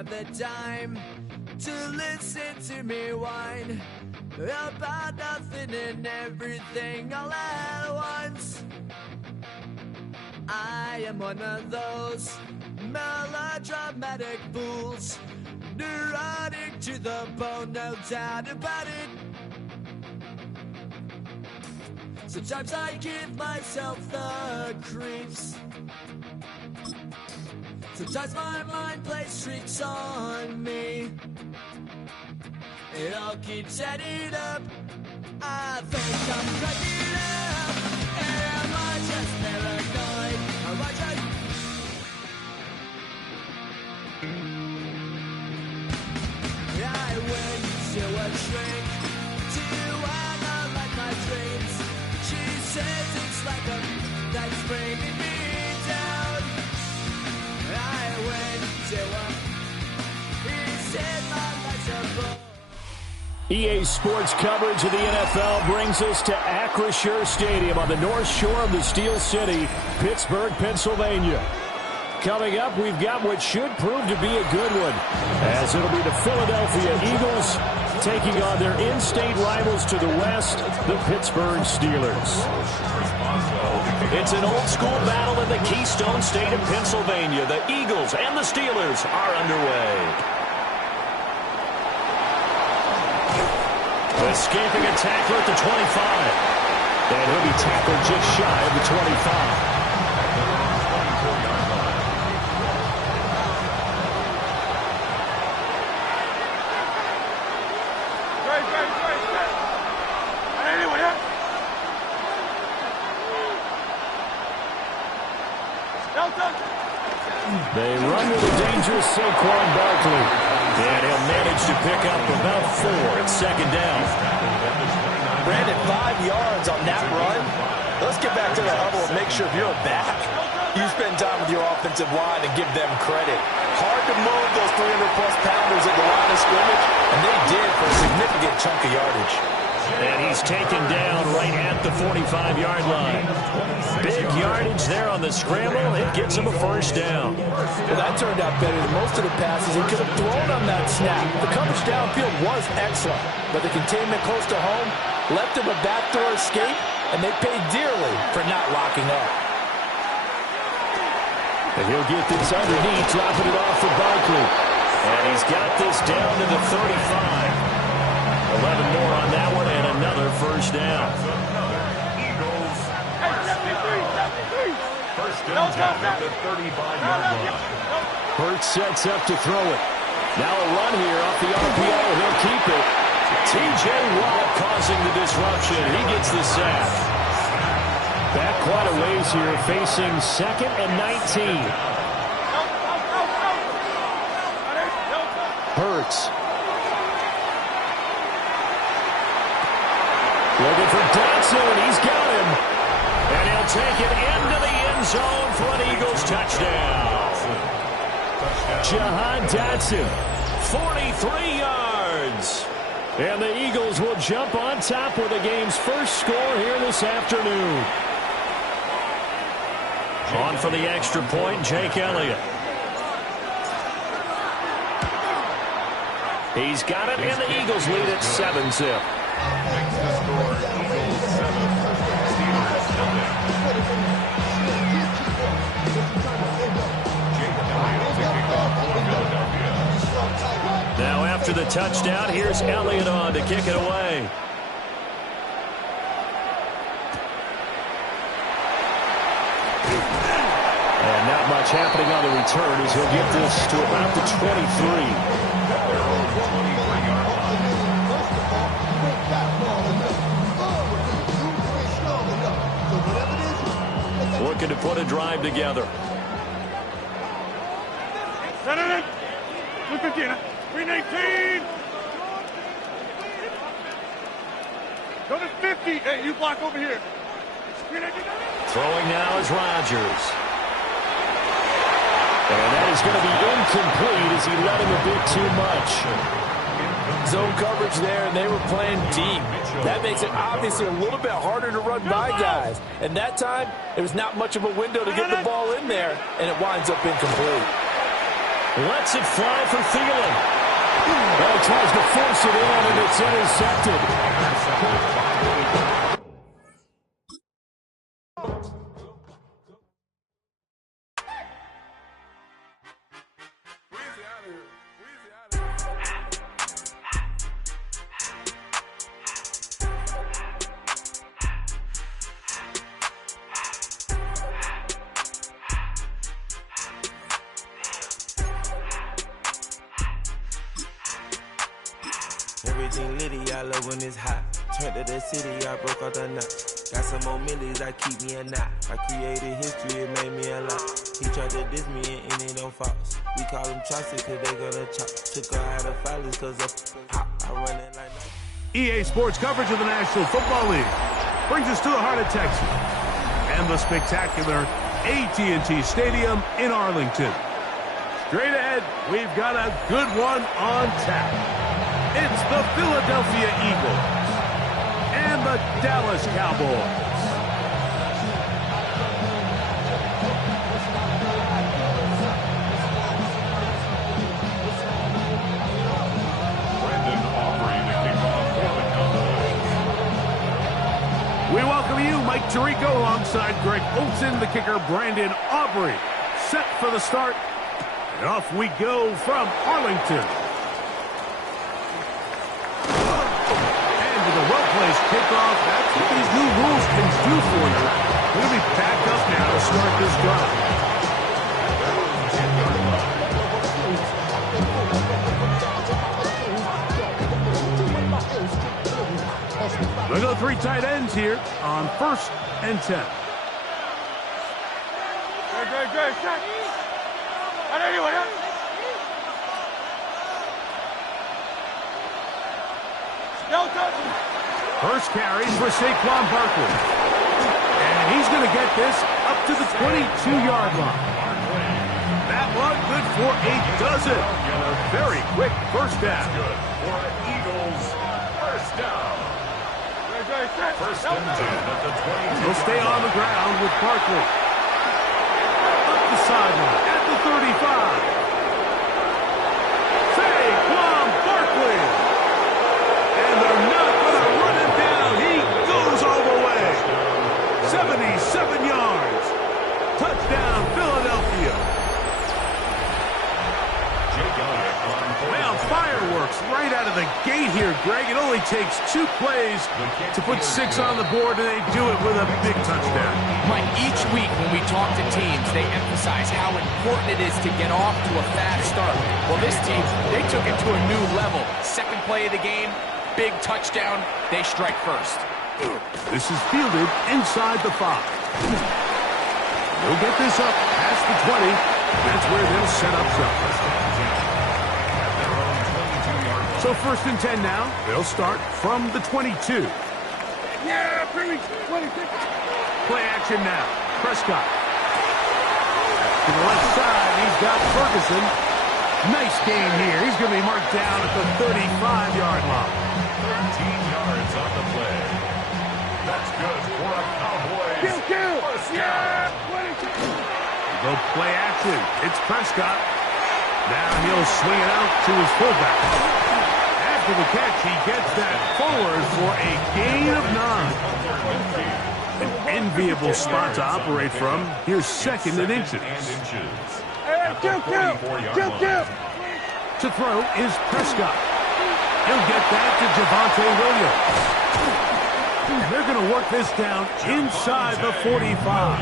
have the time to listen to me whine about nothing and everything all at once. I am one of those melodramatic fools, neurotic to the bone, no doubt about it. Sometimes I give myself the creeps. Sometimes my mind plays tricks on me. It all keeps adding up. I think I'm cracking up. Am I just paranoid? Am I just... I went to a shrink to analyze my dreams. She says it's like a that's bringing me down. I went to a... He said my life's a bore. EA Sports coverage of the NFL brings us to Acrisure Stadium on the north shore of the Steel City, Pittsburgh, Pennsylvania. Coming up, we've got what should prove to be a good one, as it'll be the Philadelphia Eagles taking on their in-state rivals to the west, the Pittsburgh Steelers. It's an old-school battle in the Keystone State of Pennsylvania. The Eagles and the Steelers are underway. Escaping a tackler at the 25. And he'll be tackled just shy of the 25. They run with a dangerous Saquon Barkley. And he'll manage to pick up about 4 at second down. Brandon, 5 yards on that run. Let's get back to the huddle and make sure if you're a back, you spend time with your offensive line and give them credit. Hard to move those 300-plus pounders at the line of scrimmage, and they did for a significant chunk of yardage. And he's taken down right at the 45-yard line. Big yardage there on the scramble. It gets him a first down. Well, that turned out better than most of the passes he could have thrown on that snap. The coverage downfield was excellent, but the containment close to home left him a backdoor escape, and they paid dearly for not locking up. And he'll get this underneath, dropping it off for Barkley. And he's got this down to the 35. 11 more on that one, and another first down. First down at the 35-yard line. Hurts sets up to throw it. Now a run here off the RPO. He'll keep it. T.J. Watt causing the disruption. He gets the sack. Back quite a ways here, facing 2nd and 19. Hurts. Looking for Dotson. He's got him. And he'll take it into the end zone for an Eagles touchdown. Jahan Dotson. 43 yards. And the Eagles will jump on top with the game's first score here this afternoon. On for the extra point, Jake Elliott. He's got it, and the Eagles lead at 7-zip. Makes the score Eagles 7, Steelers 0. Jake Elliott to kick off for Philadelphia. Now after the touchdown, here's Elliott on to kick it away. And not much happening on the return as he'll get this to about the 23. Looking to put a drive together. Set it in. 315. 319. Go to 50. Hey, you block over here. 319. Throwing now is Rodgers. And that is going to be incomplete as he let him a bit too much. Zone coverage there, and they were playing deep. That makes it obviously a little bit harder to run by guys. And that time, there was not much of a window to get the ball in there, and it winds up incomplete. Lets it fly for Thielen. Well, he tries to force it in, and it's intercepted. Everything litty, I love when it's hot. Turned to the city, I broke out the knot. Got some more millies that keep me a knot. I created history, it made me a lot. He tried to diss me and it on Fox. We call them chopsticks cause they gonna chop. Took her out of filers cause of hop. I run it like that. EA Sports coverage of the National Football League brings us to the heart of Texas and the spectacular AT&T Stadium in Arlington. Straight ahead, we've got a good one on tap. It's the Philadelphia Eagles and the Dallas Cowboys. We welcome you, Mike Tirico, alongside Greg Olson, the kicker, Brandon Aubrey. Set for the start, and off we go from Arlington. And with a well-placed kickoff, that's what these new rules can do for you. We're going to be backed up now to start this drive. We'll go three tight ends here on 1st and 10. Good. Shot. Not anyone else. No touching. First carries for Saquon Barkley. And he's going to get this up to the 22-yard line. That one good for a dozen. A very quick first down. Good for an Eagles first down. First and 10 at the 22. He'll stay on the ground with Barkley. Up the sideline at the 35. Saquon Barkley. And they're not going to run him down. He goes all the way. 77 yards. Touchdown, Philadelphia. Well, fireworks right out of the gate here, Greg. It only takes 2 plays to put 6 on the board, and they do it with a big touchdown. Mike, each week when we talk to teams, they emphasize how important it is to get off to a fast start. Well, this team, they took it to a new level. Second play of the game, big touchdown, they strike first. This is fielded inside the 5. They'll get this up past the 20. That's where they'll set up shop. So 1st and 10 now. They'll start from the 22. Yeah, bring me 26. Play action now. Prescott. To the left side, he's got Ferguson. Nice gain here. He's going to be marked down at the 35-yard line. 13 yards on the play. That's good for a Cowboys. Kill. First down. Yeah, 26. Go play action. It's Prescott. Now he'll swing it out to his fullback. After the catch, he gets that forward for a gain of 9. An enviable spot to operate from. Here's 2nd and inches. Hey, kill. To throw is Prescott. He'll get that to Javonte Williams. They're going to work this down inside the 45.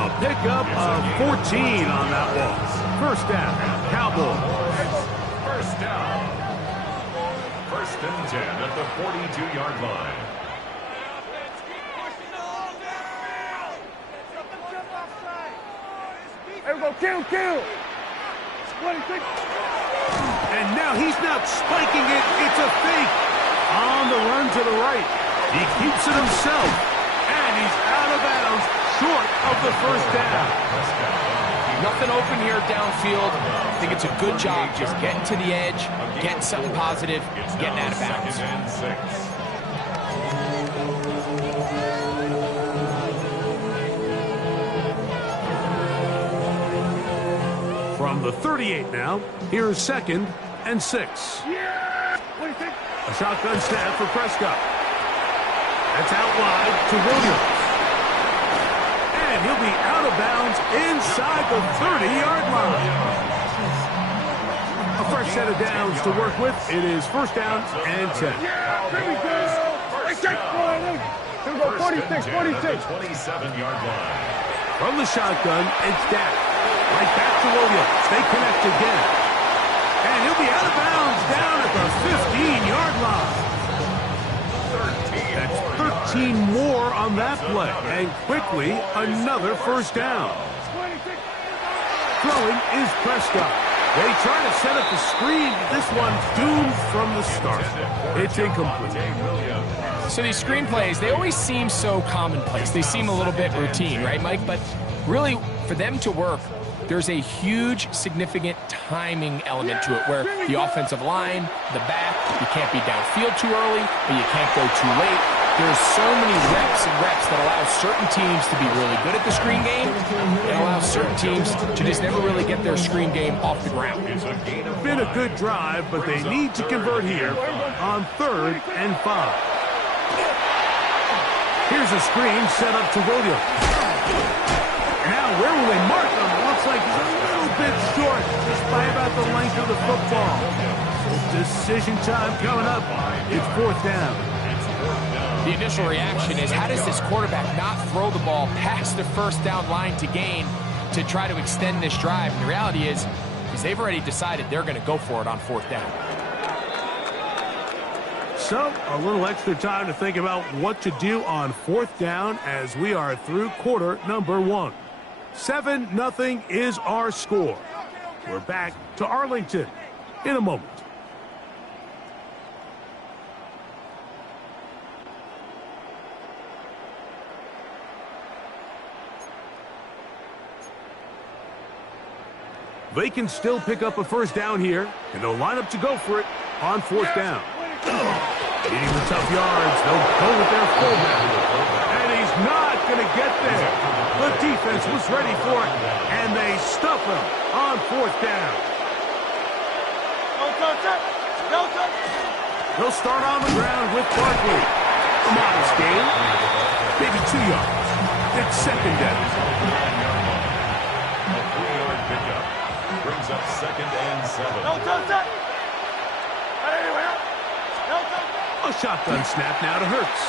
A pickup of 14 on that one. First down, Cowboys. First down. 1st and 10 at the 42-yard line. There we go, kill. 26. And now he's not spiking it. It's a fake. On the run to the right. He keeps it himself. And he's out of bounds, short of the first down. Nothing open here downfield. I think it's a good job just getting to the edge, getting something positive, getting out of bounds. From the 38 now. Here's 2nd and 6. A shotgun snap for Prescott. That's out wide to Williams. And he'll be out of bounds inside the 30-yard line. A fresh set of downs to work with. It is 1st down and 10. Here we go. Here we go, 46, 46. 27-yard line. From the shotgun, it's Dak. Right back to Williams. They connect again. And he'll be out of bounds down at the 15-yard line. That's 13 more on that play. And quickly, another 1st down. Throwing is Prescott. They try to set up the screen. This one doomed from the start. It's incomplete. So these screen plays, they always seem so commonplace. They seem a little bit routine, right, Mike? But really, for them to work, there's a huge, significant timing element to it where the offensive line, the back, you can't be downfield too early, but you can't go too late. There's so many reps and reps that allow certain teams to be really good at the screen game and allow certain teams to just never really get their screen game off the ground. Been a good drive, but they need to convert here on 3rd and 5. Here's a screen set up to Williams. Now, where will they mark him? Looks like he's a little bit short, just by about the length of the football. So decision time coming up. It's 4th down. The initial reaction is, how does this quarterback not throw the ball past the 1st down line to gain to try to extend this drive? And the reality is they've already decided they're going to go for it on 4th down. So, a little extra time to think about what to do on 4th down as we are through quarter number 1. 7-0 is our score. We're back to Arlington in a moment. They can still pick up a 1st down here, and they'll line up to go for it on 4th down. Needing the tough yards, they'll go with their fullback. And he's not going to get there. The defense was ready for it, and they stuff him on 4th down. They'll start on the ground with Barkley. A modest gain, maybe 2 yards. It's 2nd down. A 3-yard pickup brings up 2nd and 7. A shotgun snap now to Hurts.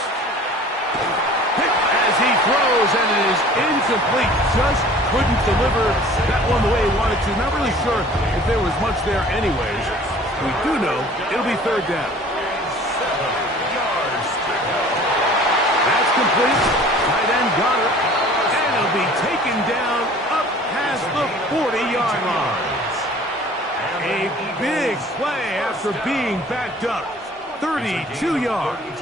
Hit as he throws, and it is incomplete. Just couldn't deliver that one the way he wanted to. Not really sure if there was much there anyways. We do know it'll be 3rd down. 7 yards to go. That's complete. Tight end got it. And it'll be taken down up past the 40-yard line. A big play after being backed up. 32 yards.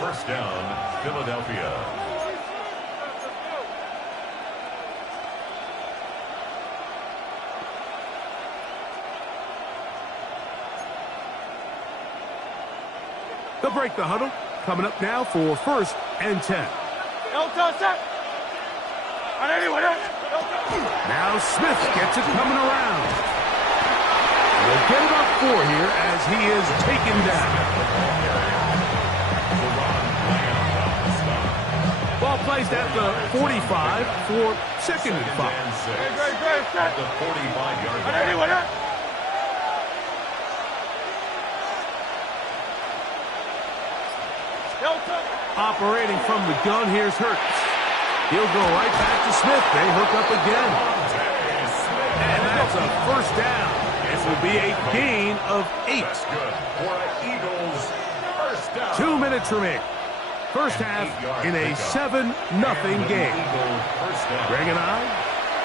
1st down, Philadelphia. They'll break the huddle. Coming up now for 1st and 10. Now Smith gets it coming around. They'll get it up 4 here as he is taken down. Ball placed at the 45 for 2nd and 5. At the 45-yard line. Operating from the gun, here's Hurts. He'll go right back to Smith. They hook up again. And that's a 1st down. It will be a gain of 8. That's good for the Eagles. 1st down. 2 minutes remaining. First half in a 7-0 game. Greg and I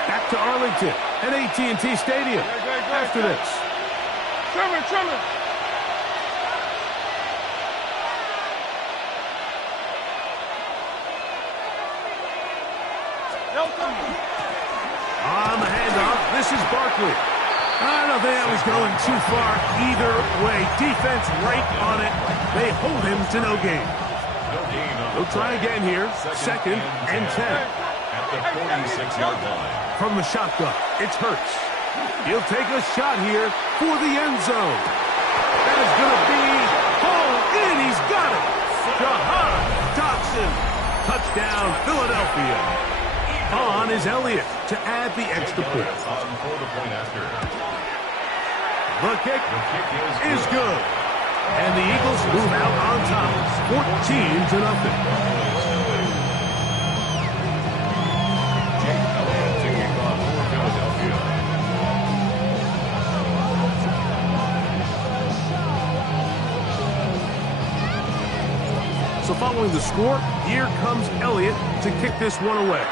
back to Arlington at AT&T Stadium after this. Trimmer. On the handoff, this is Barkley. I don't think that was going too far either way. Defense right on it. They hold him to no gain. They'll try again here. 2nd and 10. At the 46-yard line. From the shotgun, it's Hurts. He'll take a shot here for the end zone. That is going to be hauled in. He's got it. Jahan Dotson. Touchdown, Philadelphia. On is Elliott to add the extra point. The kick is good. And the Eagles move out on top, 14-0. So following the score, here comes Elliott to kick this one away.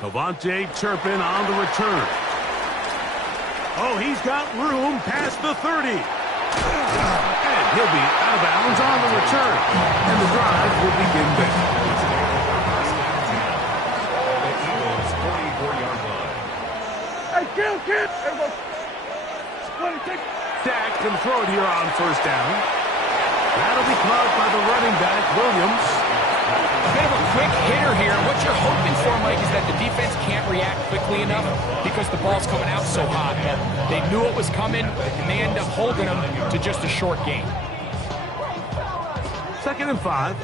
Cavante Turpin on the return. Oh, he's got room past the 30. And he'll be out of bounds on the return. And the drive will begin there. Hey, kill! Dak can throw it here on first down. That'll be caught by the running back, Williams. A bit of a quick hitter here. What you're hoping for, Mike, is that the defense can't react quickly enough because the ball's coming out so hot. But they knew it was coming, and they end up holding them to just a short gain. 2nd and 5.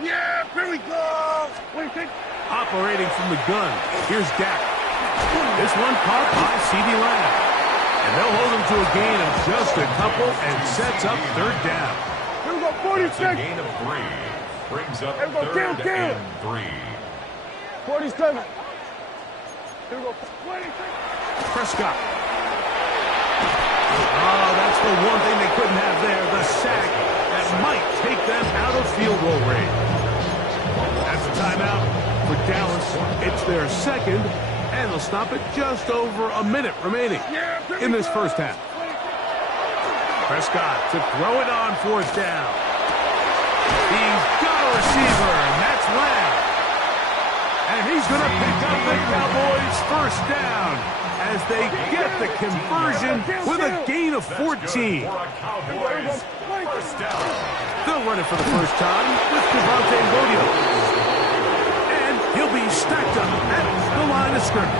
Yeah, here we go! What do you think? Operating from the gun, here's Dak. This one caught by C.D. Lamb. And they'll hold him to a gain of just a couple and sets up 3rd down. Here we go, 46. A gain of 3. Brings up 3rd and 3. 47. Here we go, 26. Prescott. Oh, that's the one thing they couldn't have there, the sack that might take them out of field goal range. That's a timeout for Dallas. It's their second. And they'll stop it just over a minute remaining in this first half. Prescott to throw it on 4th down. He's got a receiver, and that's Lamb. And he's going to pick up the Cowboys' first down as they get the conversion with a gain of 14. They'll run it for the first time with Cavante Williams. He'll be stacked up at the line of scrimmage.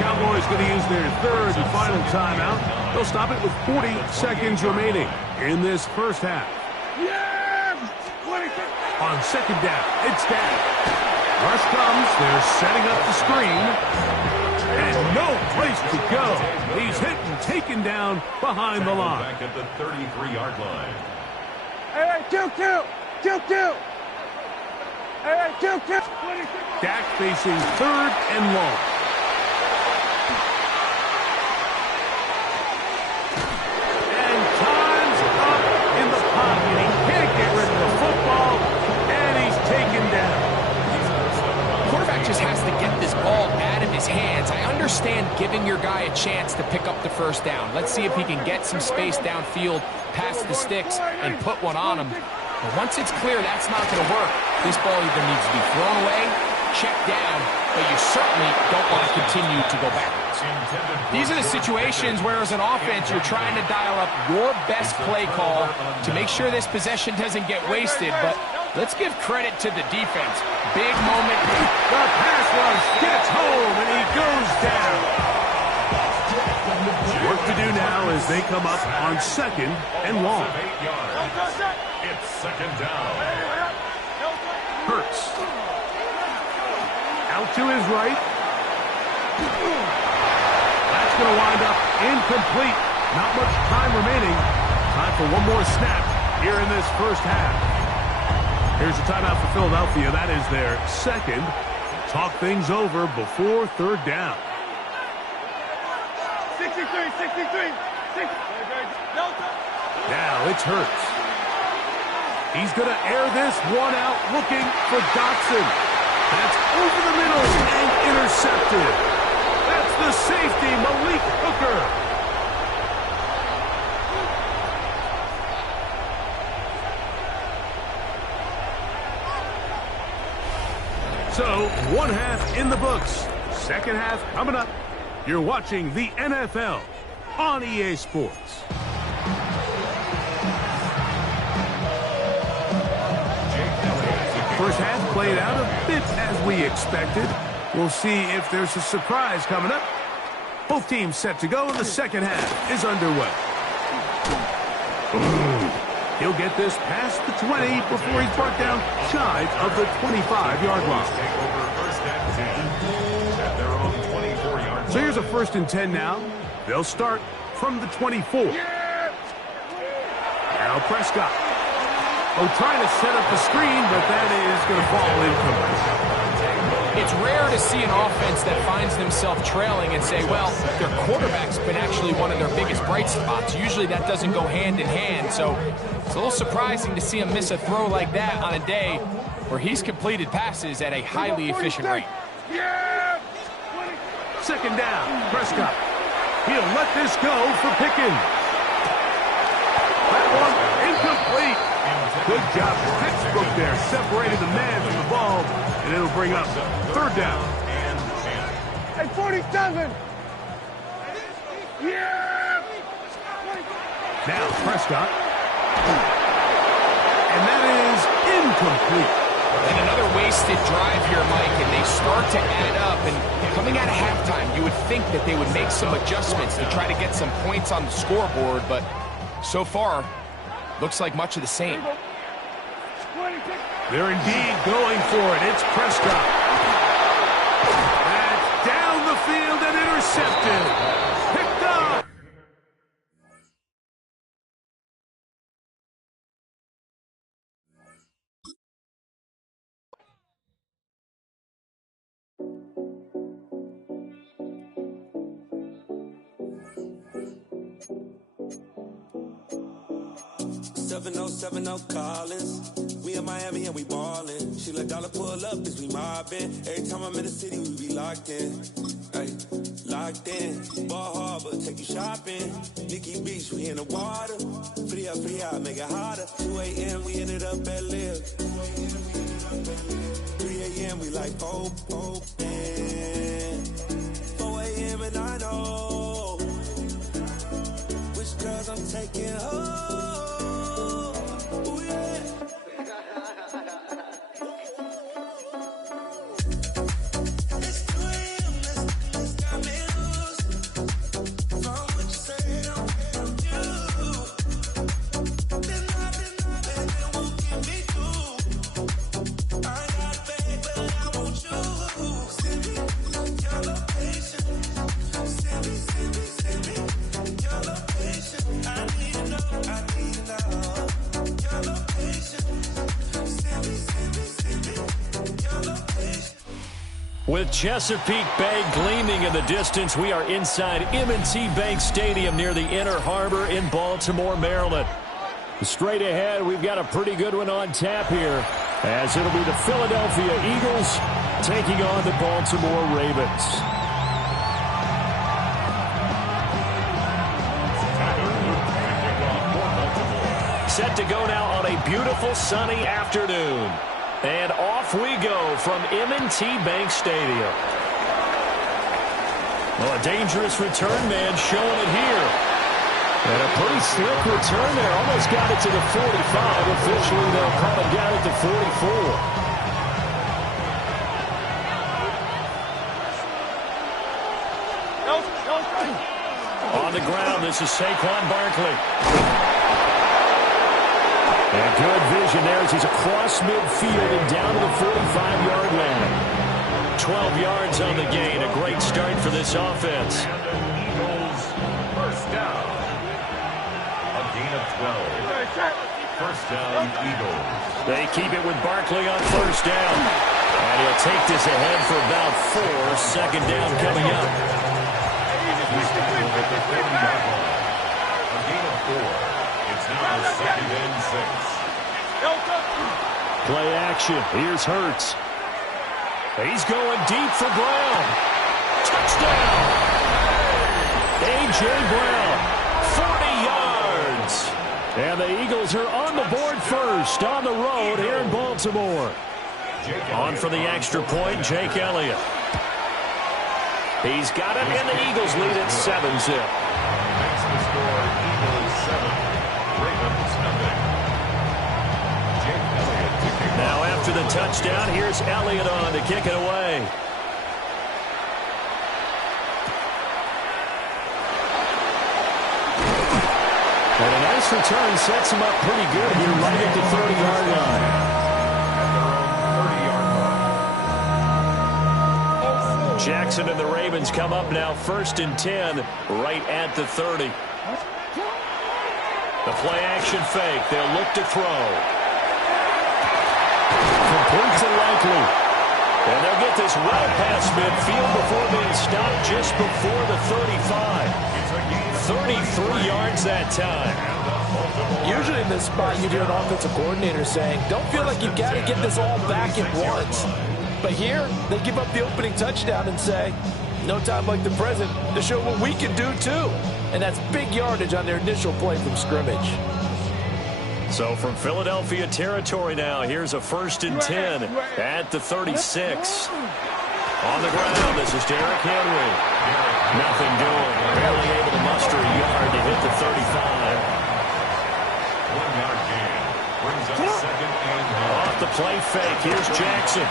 Cowboys going to use their 3rd and final timeout. They'll stop it with 40 seconds remaining in this first half. On 2nd down, it's Dak. Rush comes. They're setting up the screen. And no place to go. He's hit and taken down behind the line. Back at the 33-yard line. Hey, kill! Dak facing 3rd and long. And time's up in the pocket. He can't get rid of the football, and he's taken down. The quarterback just has to get this ball out of his hands. I understand giving your guy a chance to pick up the first down. Let's see if he can get some space downfield past the sticks and put one on him. But once it's clear that's not going to work, this ball either needs to be thrown away, checked down, but you certainly don't want to continue to go backwards. These are the situations where, as an offense, you're trying to dial up your best play call to make sure this possession doesn't get wasted. But let's give credit to the defense. Big moment. The pass rush gets home, and he goes down. Work to do now as they come up on 2nd and long. It's 2nd down. Hurts. Out to his right. That's going to wind up incomplete. Not much time remaining. Time for one more snap here in this first half. Here's a timeout for Philadelphia. That is their 2nd. Talk things over before 3rd down. 63. Now it's Hurts. He's going to air this one out looking for Dotson. That's over the middle and intercepted. That's the safety, Malik Hooker. So, 1 half in the books. 2nd half coming up. You're watching the NFL on EA Sports. First half played out a bit as we expected. We'll see if there's a surprise coming up. Both teams set to go, and the second half is underway. He'll get this past the 20 before he's brought down shy of the 25-yard line. So here's a 1st and 10 now. They'll start from the 24. Now Prescott. Oh, trying to set up the screen, but that is going to fall incomplete. It's rare to see an offense that finds themselves trailing and say, well, their quarterback's been actually one of their biggest bright spots. Usually that doesn't go hand in hand, so it's a little surprising to see him miss a throw like that on a day where he's completed passes at a highly efficient rate. Second down, Prescott. He'll let this go for Pickens. That one incomplete. Good job, Pittsburgh there, separating the man from the ball, and it'll bring up 3rd down. Hey, 47! Now Prescott. And that is incomplete. And another wasted drive here, Mike, and they start to add up. And coming out of halftime, you would think that they would make some adjustments to try to get some points on the scoreboard, but so far, looks like much of the same. They're indeed going for it. It's Prescott. That's down the field and intercepted. Picked up. Collins. We in Miami and we ballin'. She let dollar pull up as we mobbin'. Every time I'm in the city, we be locked in. Ay, locked in. Ball Harbor, take you shopping. Nikki Beach, we in the water. Free up, make it hotter. 2 a.m. we ended up at Live. 3 a.m. we like Pope. And 4 a.m. and I know which girls I'm taking home. With Chesapeake Bay gleaming in the distance, we are inside M&T Bank Stadium near the Inner Harbor in Baltimore, Maryland. Straight ahead, we've got a pretty good one on tap here, as it'll be the Philadelphia Eagles taking on the Baltimore Ravens. Set to go now on a beautiful sunny afternoon. And off we go from M&T Bank Stadium. Well, a dangerous return man showing it here. And a pretty slick return there. Almost got it to the 45. Officially, they'll call it down at the 44. On the ground, this is Saquon Barkley. And good vision there as he's across midfield and down to the 45-yard line. 12 yards on the gain. A great start for this offense. And the Eagles, 1st down. A gain of 12. 1st down, Eagles. They keep it with Barkley on 1st down. And he'll take this ahead for about 4. 2nd down coming up. He's taken at the 30-yard line. A gain of 4. It's now 2nd and 6. Play action. Here's Hurts. He's going deep for Brown. Touchdown! A.J. Brown, 40 yards. And the Eagles are on the board first on the road here in Baltimore. On for the extra point, Jake Elliott. He's got it, and the Eagles lead at 7-zip. Makes the score Eagles 7, Ravens nothing. Jake Elliott to kick Now after after the touchdown. Here's Elliott on to kick it away. And a nice return sets him up pretty good here right at the 30-yard line. Jackson and the Ravens come up now 1st and 10 right at the 30. The play action fake. They'll look to throw. Complete to Likely. And they'll get this well past midfield before being stopped just before the 35. 33 yards that time. Usually in this spot, you hear an offensive coordinator saying, don't feel like you've got to get this all back at once. But here, they give up the opening touchdown and say, no time like the present to show what we can do too. And that's big yardage on their initial play from scrimmage. So from Philadelphia territory now, here's a 1st and 10 at the 36. On the ground, this is Derrick Henry. Nothing doing. Barely able to muster a yard to hit the 35. 1-yard gain. Brings up 2nd and 9. Off the play fake, here's Jackson.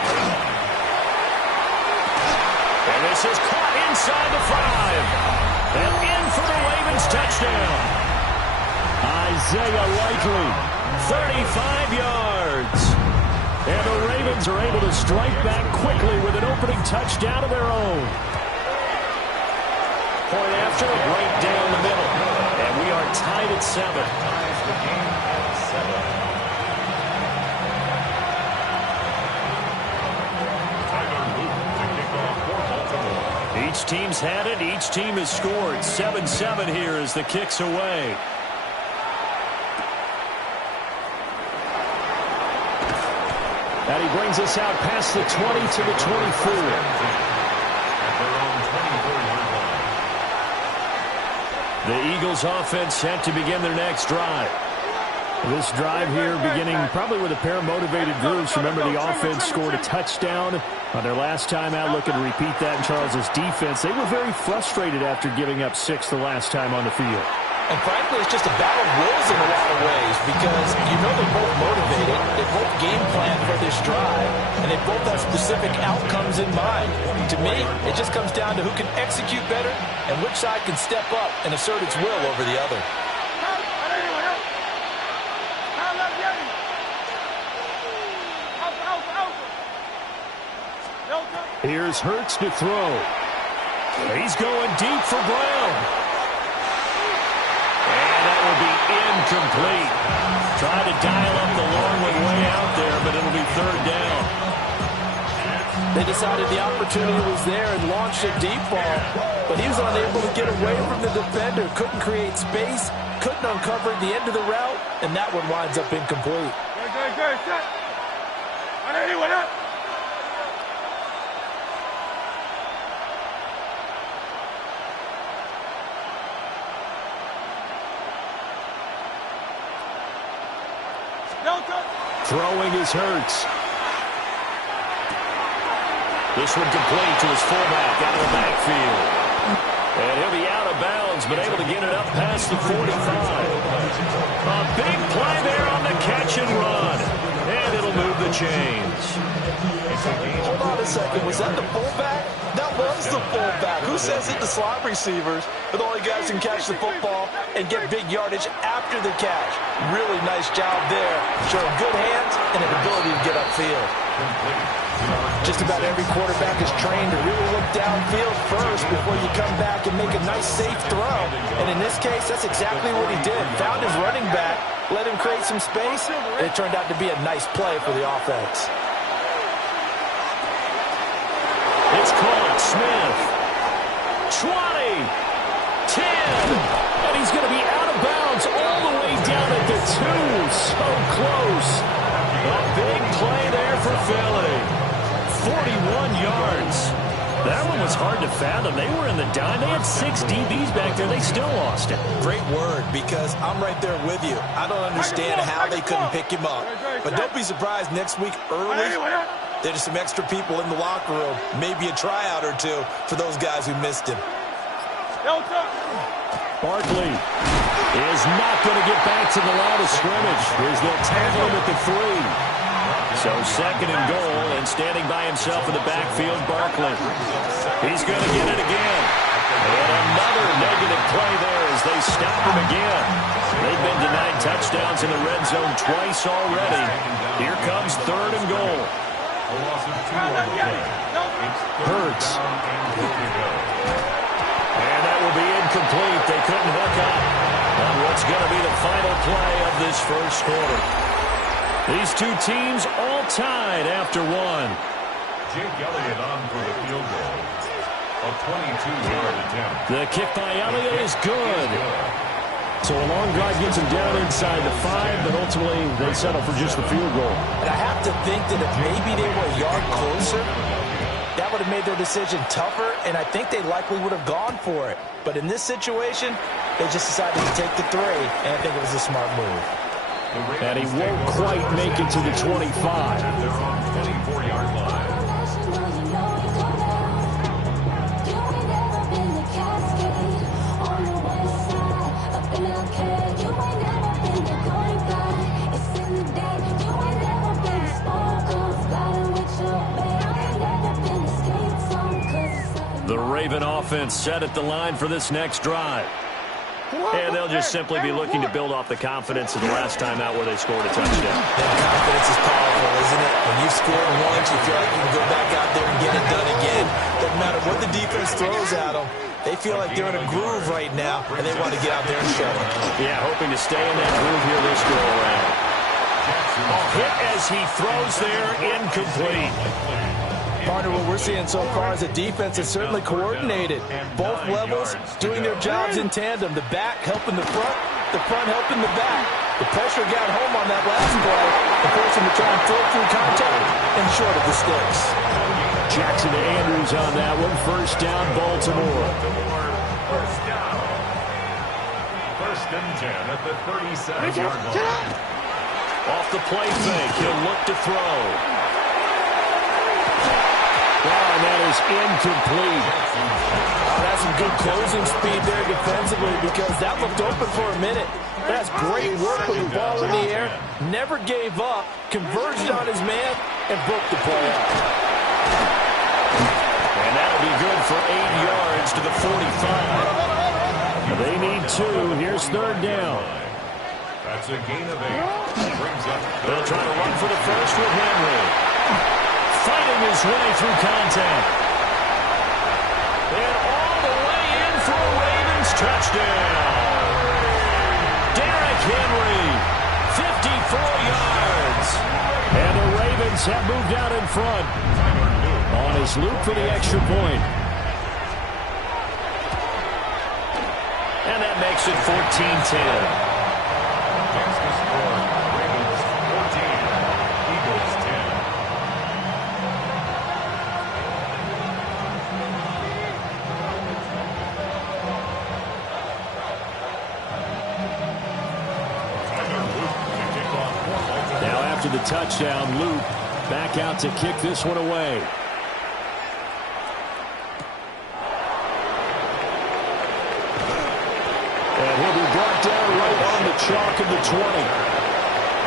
And this is caught inside the 5. And in for the Ravens touchdown. Isaiah Likely, 35 yards. and the Ravens are able to strike back quickly with an opening touchdown of their own. Point after, right down the middle. And we are tied at 7. Each team's had it. Each team has scored. 7-7 here as the kick's away. And he brings us out past the 20 to the 24. The Eagles offense set to begin their next drive. This drive here beginning probably with a pair of motivated groups. Remember, the offense scored a touchdown on their last time out. Looking to repeat that in Charles's defense. They were very frustrated after giving up 6 the last time on the field. And frankly, it's just a battle of wills in a lot of ways because you know they're both motivated, they both game plan for this drive, and they both have specific outcomes in mind. To me, it just comes down to who can execute better and which side can step up and assert its will over the other. Here's Hurts to throw. He's going deep for Brown. And that will be incomplete. Trying to dial up the long way out there, but it'll be 3rd down. They decided the opportunity was there and launched a deep ball, but he was unable to get away from the defender, couldn't create space, couldn't uncover the end of the route, and that one winds up incomplete. Throwing is Hurts. This one complete to his fullback out of the backfield. And he'll be out of bounds, but able to get it up past the 45. A big play there on the catch and run. And it'll move the chains. Hold on a second. Was that the fullback? That was the fullback. Who says it to slot receivers? But the only guys who can catch the football and get big yardage after the catch. Really nice job there. Showing good hands and an ability to get upfield. Just about every quarterback is trained to really look downfield first before you come back and make a nice, safe throw. And in this case, that's exactly what he did. Found his running back, let him create some space, and it turned out to be a nice play for the offense. It's caught. Smith. 20. 10. And he's going to be out of bounds all the way down at the 2. So close. A big play there for Philly. 41 yards. That one was hard to fathom. They were in the dime. They had 6 DBs back there. They still lost it. Great word, because I'm right there with you. I don't understand how they couldn't pick him up. But don't be surprised next week early, there's some extra people in the locker room. Maybe a tryout or two for those guys who missed him. Barkley is not going to get back to the line of scrimmage as they'll tackle him at the 3. So second and goal, and standing by himself in the backfield, Barkley. He's going to get it again. And another negative play there as they stop him again. They've been denied touchdowns in the red zone twice already. Here comes third and goal. Hurts. And that will be incomplete. They couldn't hook up on what's going to be the final play of this first quarter. These two teams all tied after one. Jake Elliott on for the field goal. A 22-yard attempt. The kick by Elliott is good. So a long drive gets him down inside the 5, but ultimately they settle for just the field goal. And I have to think that if maybe they were a yard closer, that would have made their decision tougher, and I think they likely would have gone for it. But in this situation, they just decided to take the 3, and I think it was a smart move. And he won't quite make it to the 25. They're on 24-yard line. The Raven offense set at the line for this next drive. And they'll just simply be looking to build off the confidence of the last time out where they scored a touchdown. That confidence is powerful, isn't it? When you've scored once, you feel like you can go back out there and get it done again. Doesn't matter what the defense throws at them. They feel like they're in a groove right now, and they want to get out there and show it. Yeah, hoping to stay in that groove here this go-around. Hit as he throws there, incomplete. Partner, what we're seeing so far is the defense is certainly coordinated. Both levels doing their jobs in tandem. The back helping the front helping the back. The pressure got home on that last play and forced him to try and throw through contact and short of the sticks. Jackson to Andrews on that one. First down, Baltimore. First down. First and 10 at the 37-yard line. Off the play fake, he'll look to throw. And that is incomplete. That's some good closing speed there defensively because that looked open for a minute. That's great work with the ball in the air. Never gave up, converged on his man, and broke the play out. And that'll be good for 8 yards to the 45. They need 2. Here's third down. That's a gain of 8. Brings up They'll try to run for the first with Henry. Fighting his way through contact. And all the way in for a Ravens touchdown. Derrick Henry, 54 yards. And the Ravens have moved out in front on his loop for the extra point. And that makes it 14-10. Next to score, Ravens 14, Eagles 10. Now after the touchdown, Luke back out to kick this one away. And he'll be brought down right on the chalk of the 20. The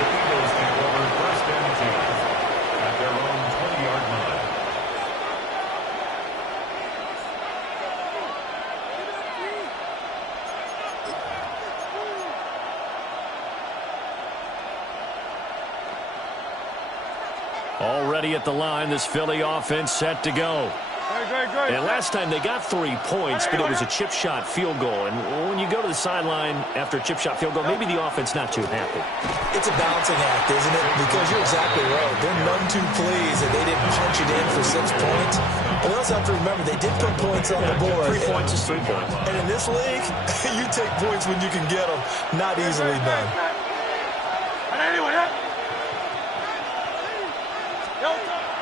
Eagles take over first and 10 at their own 20-yard line. Already at the line, this Philly offense set to go. And last time they got 3 points, but it was a chip shot field goal. And when you go to the sideline after a chip shot field goal, maybe the offense not too happy. It's a balancing act, isn't it? Because you're exactly right. They're none too pleased that they didn't punch it in for 6 points. But you also have to remember, they did put points on the board. 3 points is 3 points. And in this league, you take points when you can get them. Not easily done.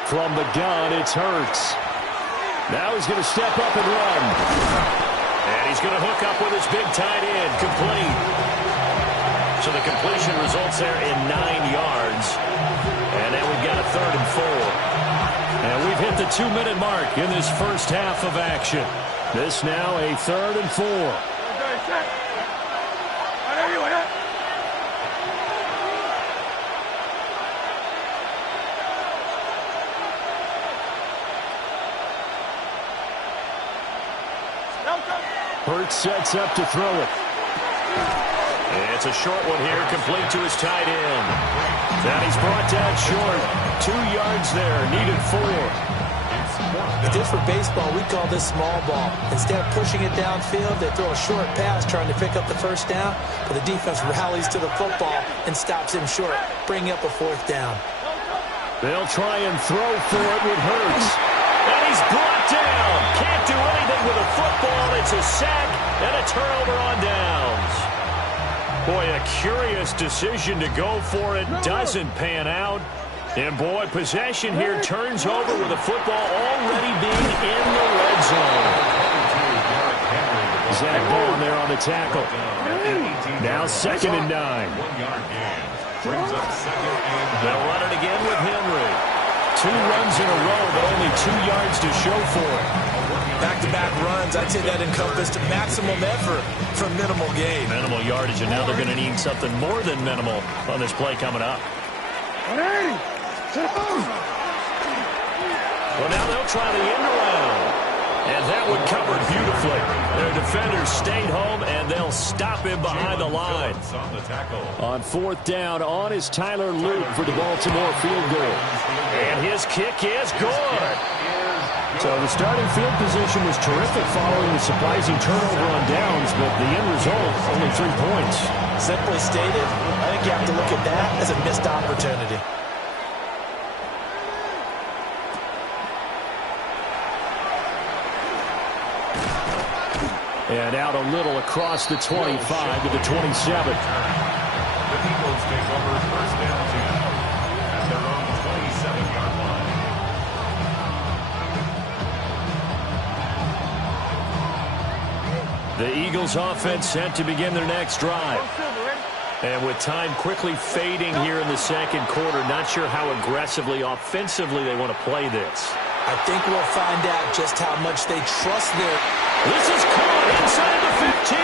From the gun, it's Hurts. Now he's going to step up and run. And he's going to hook up with his big tight end, complete. So the completion results there in 9 yards. And now we've got a 3rd and 4. And we've hit the 2-minute mark in this first half of action. This now a 3rd and 4. Hurts sets up to throw it. It's a short one here, complete to his tight end. And he's brought down short. 2 yards there, needed 4. If this were baseball, we'd call this small ball. Instead of pushing it downfield, they throw a short pass trying to pick up the first down, but the defense rallies to the football and stops him short, bringing up a 4th down. They'll try and throw for it with Hurts. And he's brought down. Can't do anything with a football. It's a sack and a turnover on downs. Boy, a curious decision to go for it. Doesn't pan out. And, boy, possession here turns over with the football already being in the red zone. Zach Ball there on the tackle. Now 2nd and 9. 1-yard gain. Brings up 2nd and 9. They'll run it again with Henry. 2 runs in a row, but only 2 yards to show for it. Back-to-back runs, I'd say that encompassed maximum effort for minimal gain. Minimal yardage, and now they're going to need something more than minimal on this play coming up. Well, now they'll try the end around. And that one covered beautifully. Their defenders stayed home, and they'll stop him behind the line. On 4th down, on is Tyler Luke for the Baltimore field goal. And his kick is good. So the starting field position was terrific following the surprising turnover on downs, but the end result, only 3 points. Simply stated, I think you have to look at that as a missed opportunity. And out a little across the 25 to the 27. The Eagles take over 1st down 10 at their own 27-yard line. The Eagles offense set to begin their next drive. And with time quickly fading here in the 2nd quarter, not sure how aggressively, offensively they want to play this. I think we'll find out just how much they trust their... This is caught inside the 15.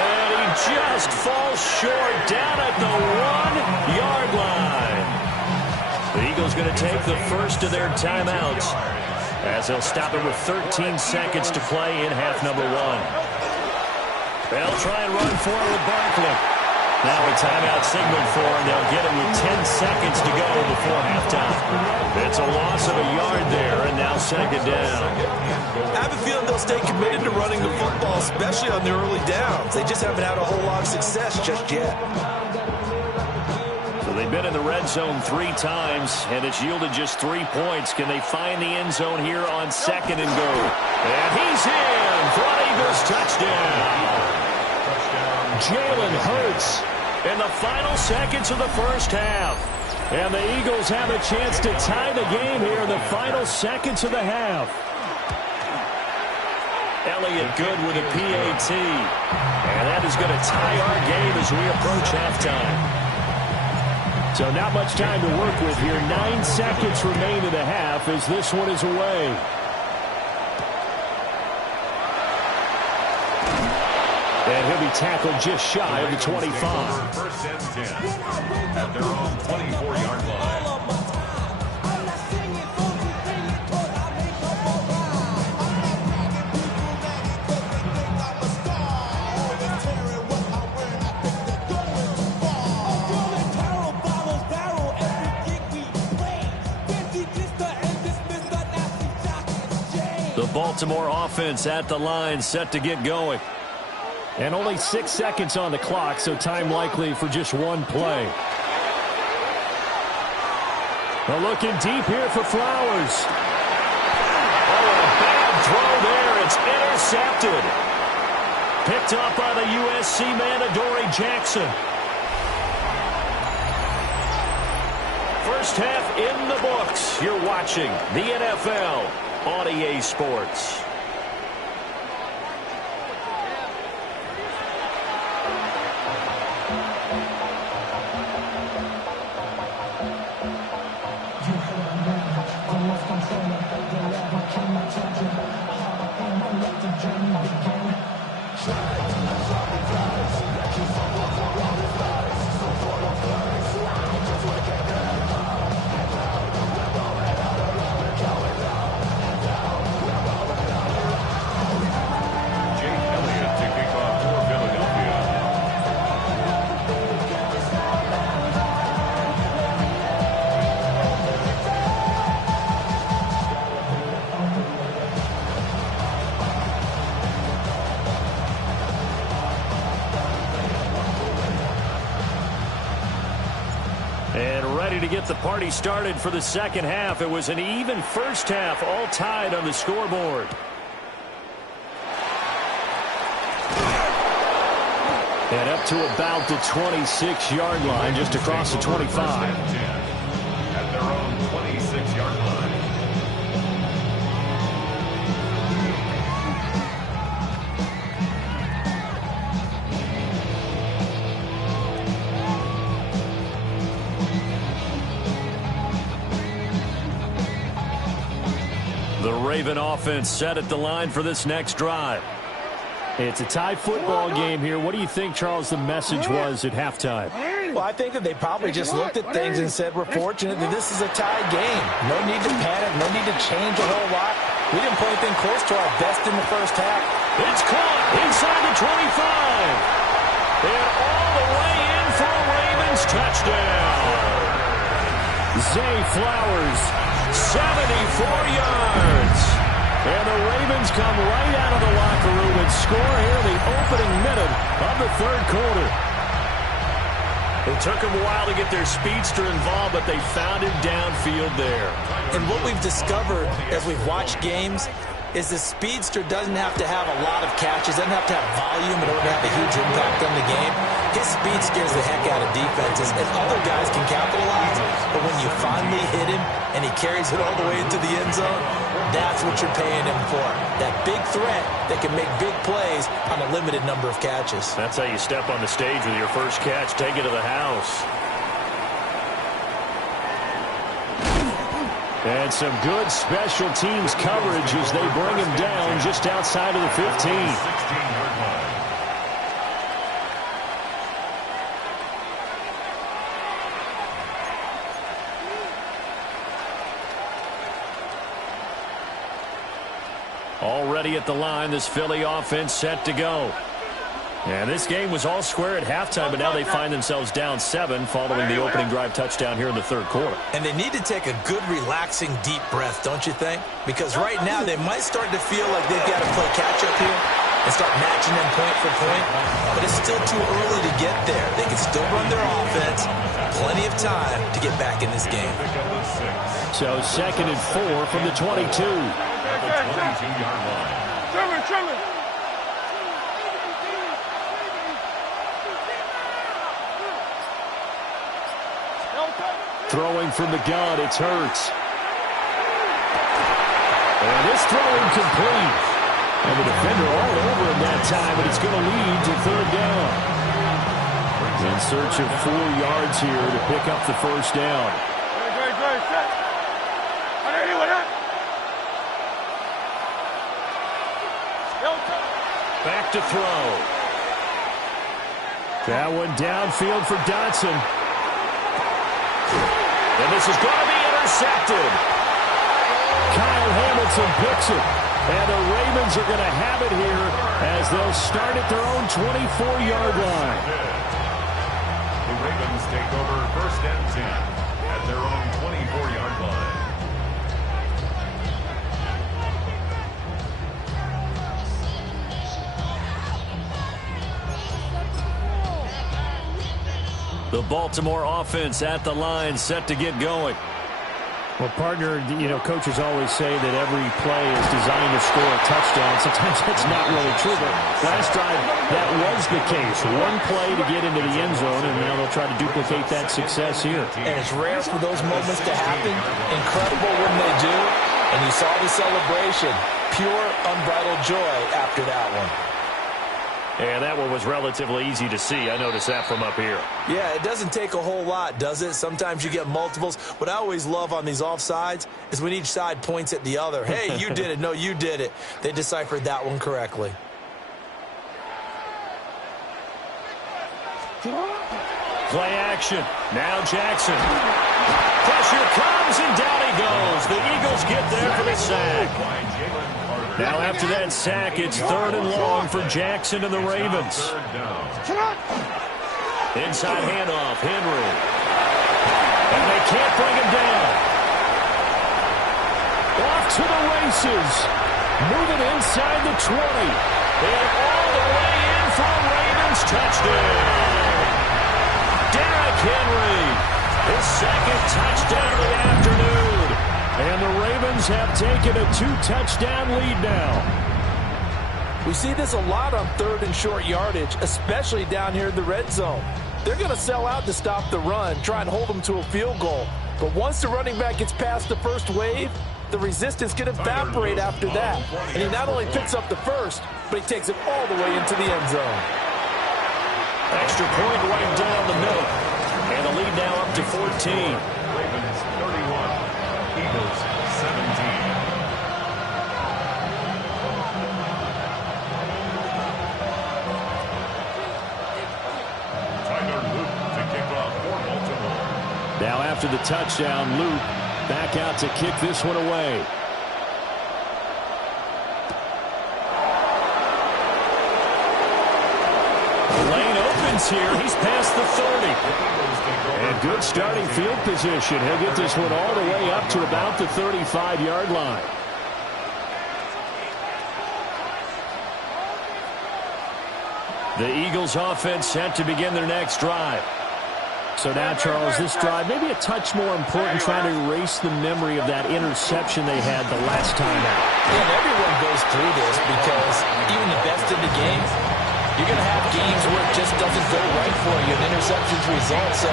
And he just falls short down at the 1-yard line. The Eagles going to take the first of their timeouts as they'll stop it with 13 seconds to play in half number 1. They'll try and run for it with Barkley. Now a timeout signaled for, and they'll get it with 10 seconds to go before halftime. It's a loss of a yard there, and now 2nd down. I have a feeling they'll stay committed to running the football, especially on the early downs. They just haven't had a whole lot of success just yet. So they've been in the red zone 3 times, and it's yielded just 3 points. Can they find the end zone here on 2nd and go? And he's in for an Eagles touchdown. Jalen Hurts in the final seconds of the first half. And the Eagles have a chance to tie the game here in the final seconds of the half. Elliott good with a PAT. And that is going to tie our game as we approach halftime. So not much time to work with here. 9 seconds remain in the half as this one is away. And he'll be tackled just shy of the 25. 1st and 10 at their own 24-yard line. The Baltimore offense at the line, set to get going. And only 6 seconds on the clock, so time likely for just 1 play. They're looking deep here for Flowers. Oh, a bad throw there. It's intercepted. Picked up by the USC man, Adoree Jackson. First half in the books. You're watching the NFL on EA Sports. ready to get the party started for the second half. It was an even first half, all tied on the scoreboard. And up to about the 26-yard line, just across the 25. At their own 26-yard line. The Raven offense set at the line for this next drive. It's a tie football game here. What do you think, Charles, the message was at halftime? Well, I think that they probably just looked at things and said, we're fortunate that this is a tie game. No need to panic. No need to change a whole lot. We didn't play anything close to our best in the first half. It's caught inside the 25. And all the way in for a Ravens touchdown. Zay Flowers, 74 yards. And the Ravens come right out of the locker room and score here in the opening minute of the third quarter. It took them a while to get their speedster involved, but they found him downfield there. And what we've discovered as we've watched games is the speedster doesn't have to have a lot of catches, doesn't have to have volume in order to have a huge impact on the game. His speed scares the heck out of defenses, and other guys can capitalize. But when you finally hit him and he carries it all the way into the end zone, that's what you're paying him for. That big threat that can make big plays on a limited number of catches. That's how you step on the stage with your first catch. Take it to the house. And some good special teams coverage as they bring him down just outside of the 15. 16-yard line. Already at the line, this Philly offense set to go. And this game was all square at halftime, but now they find themselves down 7 following the opening drive touchdown here in the third quarter. And they need to take a good, relaxing, deep breath, don't you think? Because right now they might start to feel like they've got to play catch-up here and start matching them point for point. But it's still too early to get there. They can still run their offense. Plenty of time to get back in this game. So 2nd and 4 from the 22. At the 22-yard line. Trevor. Throwing from the gun, it's Hurts. And this throw incomplete. And the defender all over him that time, but it's going to lead to third down. In search of 4 yards here to pick up the first down. Back to throw. That one downfield for Dotson. And this is going to be intercepted. Kyle Hamilton picks it. And the Ravens are going to have it here as they'll start at their own 24-yard line. The Ravens take over 1st and 10 at their own 24-yard line. The Baltimore offense at the line, set to get going. Well, partner, coaches always say that every play is designed to score a touchdown. Sometimes that's not really true, but last drive, that was the case. One play to get into the end zone, and now they'll try to duplicate that success here. And it's rare for those moments to happen. Incredible when they do. And you saw the celebration. Pure, unbridled joy after that one. And that one was relatively easy to see. I noticed that from up here. Yeah, it doesn't take a whole lot, does it? Sometimes you get multiples. What I always love on these offsides is when each side points at the other. Hey, you did it. No, you did it. They deciphered that one correctly. Play action. Now Jackson. Pressure comes, and down he goes. The Eagles get there for the sack. Now after that sack, it's 3rd and long for Jackson and the Ravens. Inside handoff, Henry. And they can't bring him down. Off to the races. Moving inside the 20. And all the way in for a Ravens touchdown. Derrick Henry, his second touchdown of the afternoon. And the Ravens have taken a 2-touchdown lead now. We see this a lot on third and short yardage, especially down here in the red zone. They're going to sell out to stop the run, try and hold them to a field goal. But once the running back gets past the first wave, the resistance can evaporate after that. And he not only picks up the first, but he takes it all the way into the end zone. Extra point right down the middle. And the lead now up to 14. Ravens 31, Eagles 17. Now after the touchdown, Luke back out to kick this one away. The lane opens here. He's past the 30. And good starting field position. He'll get this one all the way up to about the 35-yard line. The Eagles offense set to begin their next drive. So now, Charles, this drive maybe a touch more important, trying to erase the memory of that interception they had the last time out. And everyone goes through this because even the best in the game, you're going to have games where it just doesn't go right for you, and interceptions result. So,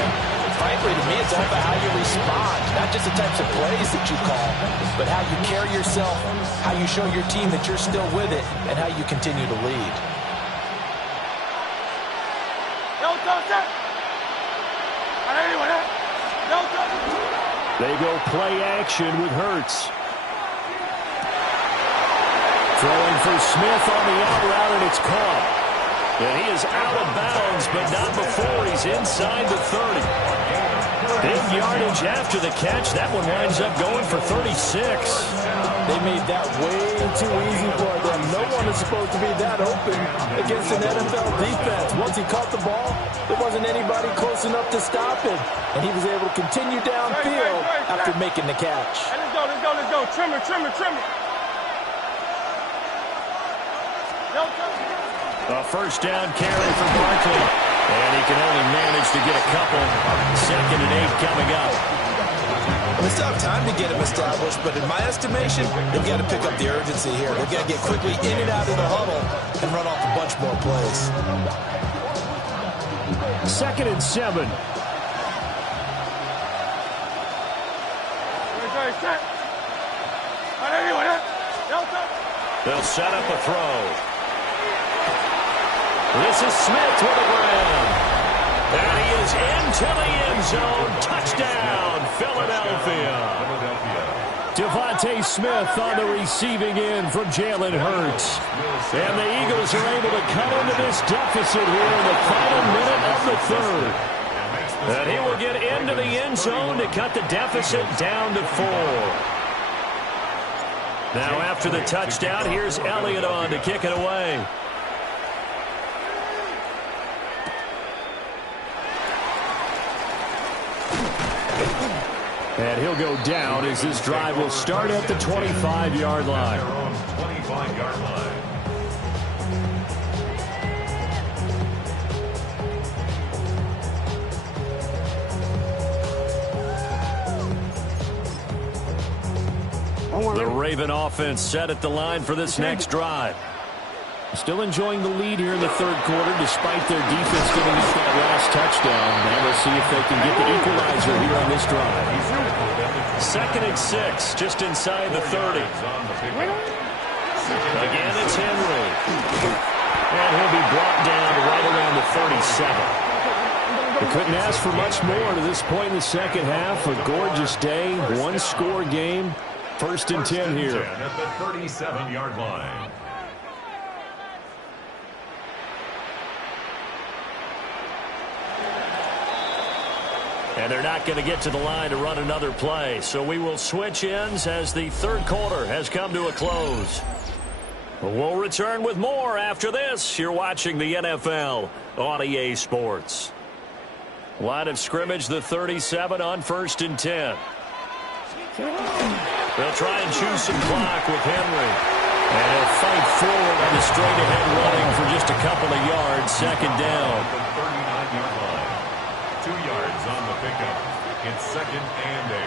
frankly, to me, it's all about how you respond, not just the types of plays that you call, but how you carry yourself, how you show your team that you're still with it, and how you continue to lead. They go play action with Hurts. Throwing for Smith on the out route, and it's caught. And he is out of bounds, but not before he's inside the 30. Big yardage after the catch. That one winds up going for 36. They made that way too easy for them. No one is supposed to be that open against an NFL defense. Once he caught the ball, there wasn't anybody close enough to stop him. And he was able to continue downfield after making the catch. Let's go. Trimmer. A first down carry for Barkley. And he can only manage to get a couple. 2nd and 8 coming up. They still have time to get him established, but in my estimation, they've got to pick up the urgency here. They've got to get quickly in and out of the huddle and run off a bunch more plays. 2nd and 7. They'll set up a throw. This is Smith to the ground. And he is into the end zone. Touchdown, Philadelphia. Devontae Smith on the receiving end from Jalen Hurts. And the Eagles are able to cut into this deficit here in the final minute of the third. And he will get into the end zone to cut the deficit down to 4. Now after the touchdown, here's Elliott on to kick it away. And he'll go down as this drive will start at the 25-yard line. 25-yard line. The Raven offense set at the line for this next drive. Still enjoying the lead here in the third quarter despite their defense giving up that last touchdown. Now we'll see if they can get the equalizer here on this drive. 2nd and 6, just inside the 30. Again, it's Henry. And he'll be brought down right around the 37. They couldn't ask for much more to this point in the second half. A gorgeous day, one-score game. 1st and 10 here. At the 37-yard line. And they're not going to get to the line to run another play. So we will switch ends as the third quarter has come to a close. We'll return with more after this. You're watching the NFL on EA Sports. Line of scrimmage, the 37 on 1st and 10. They'll try and choose some clock with Henry. And he'll fight forward on the straight-ahead running for just a couple of yards. 2nd down. 39-yard line. 2 yards on the pickup. It's 2nd and 8.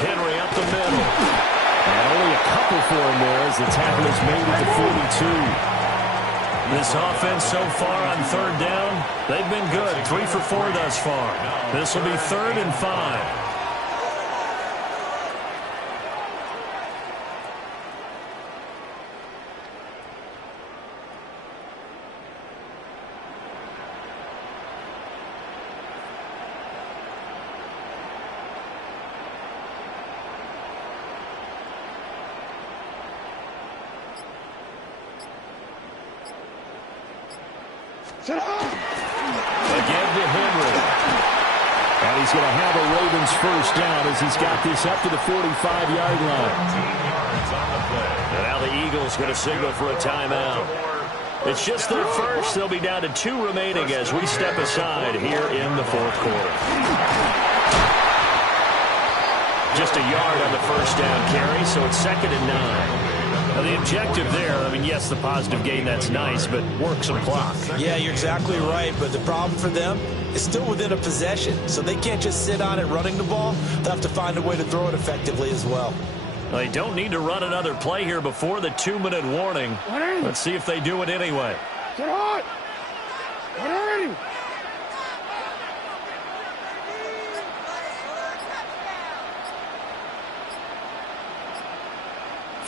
Henry up the middle. And only a couple for him there as the tackle is made at the 42. This offense so far on 3rd down, they've been good. 3 for 4 thus far. This will be 3rd and 5. Again to Henry. And he's going to have a Ravens first down as he's got this up to the 45-yard line. 15 yards on the play. And now the Eagles going to signal for a timeout. It's just their first. They'll be down to 2 remaining as we step aside here in the 4th quarter. Just a yard on the first down carry, so it's 2nd and 9. Now the objective there, I mean, yes, the positive gain, that's nice, but work some clock. Yeah, you're exactly right, but the problem for them is still within a possession, so they can't just sit on it running the ball. They'll have to find a way to throw it effectively as well. They don't need to run another play here before the 2-minute warning. Let's see if they do it anyway. Get hot! Get in!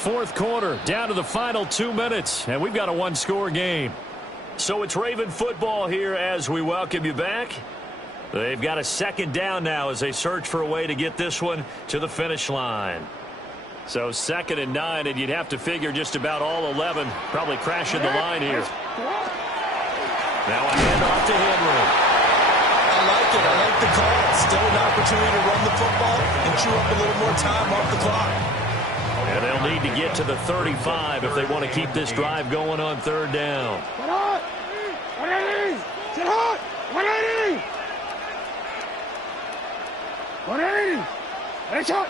4th quarter, down to the final 2 minutes, and we've got a 1-score game. So it's Raven football here as we welcome you back. They've got a 2nd down now as they search for a way to get this one to the finish line. So 2nd and 9, and you'd have to figure just about all 11 probably crashing the line here. Now a handoff to Henry. I like it. I like the call. Still an opportunity to run the football and chew up a little more time off the clock. And they'll need to get to the 35 if they want to keep this drive going on 3rd down. Get hot! 180! Get hot! 180! 180! It's hot!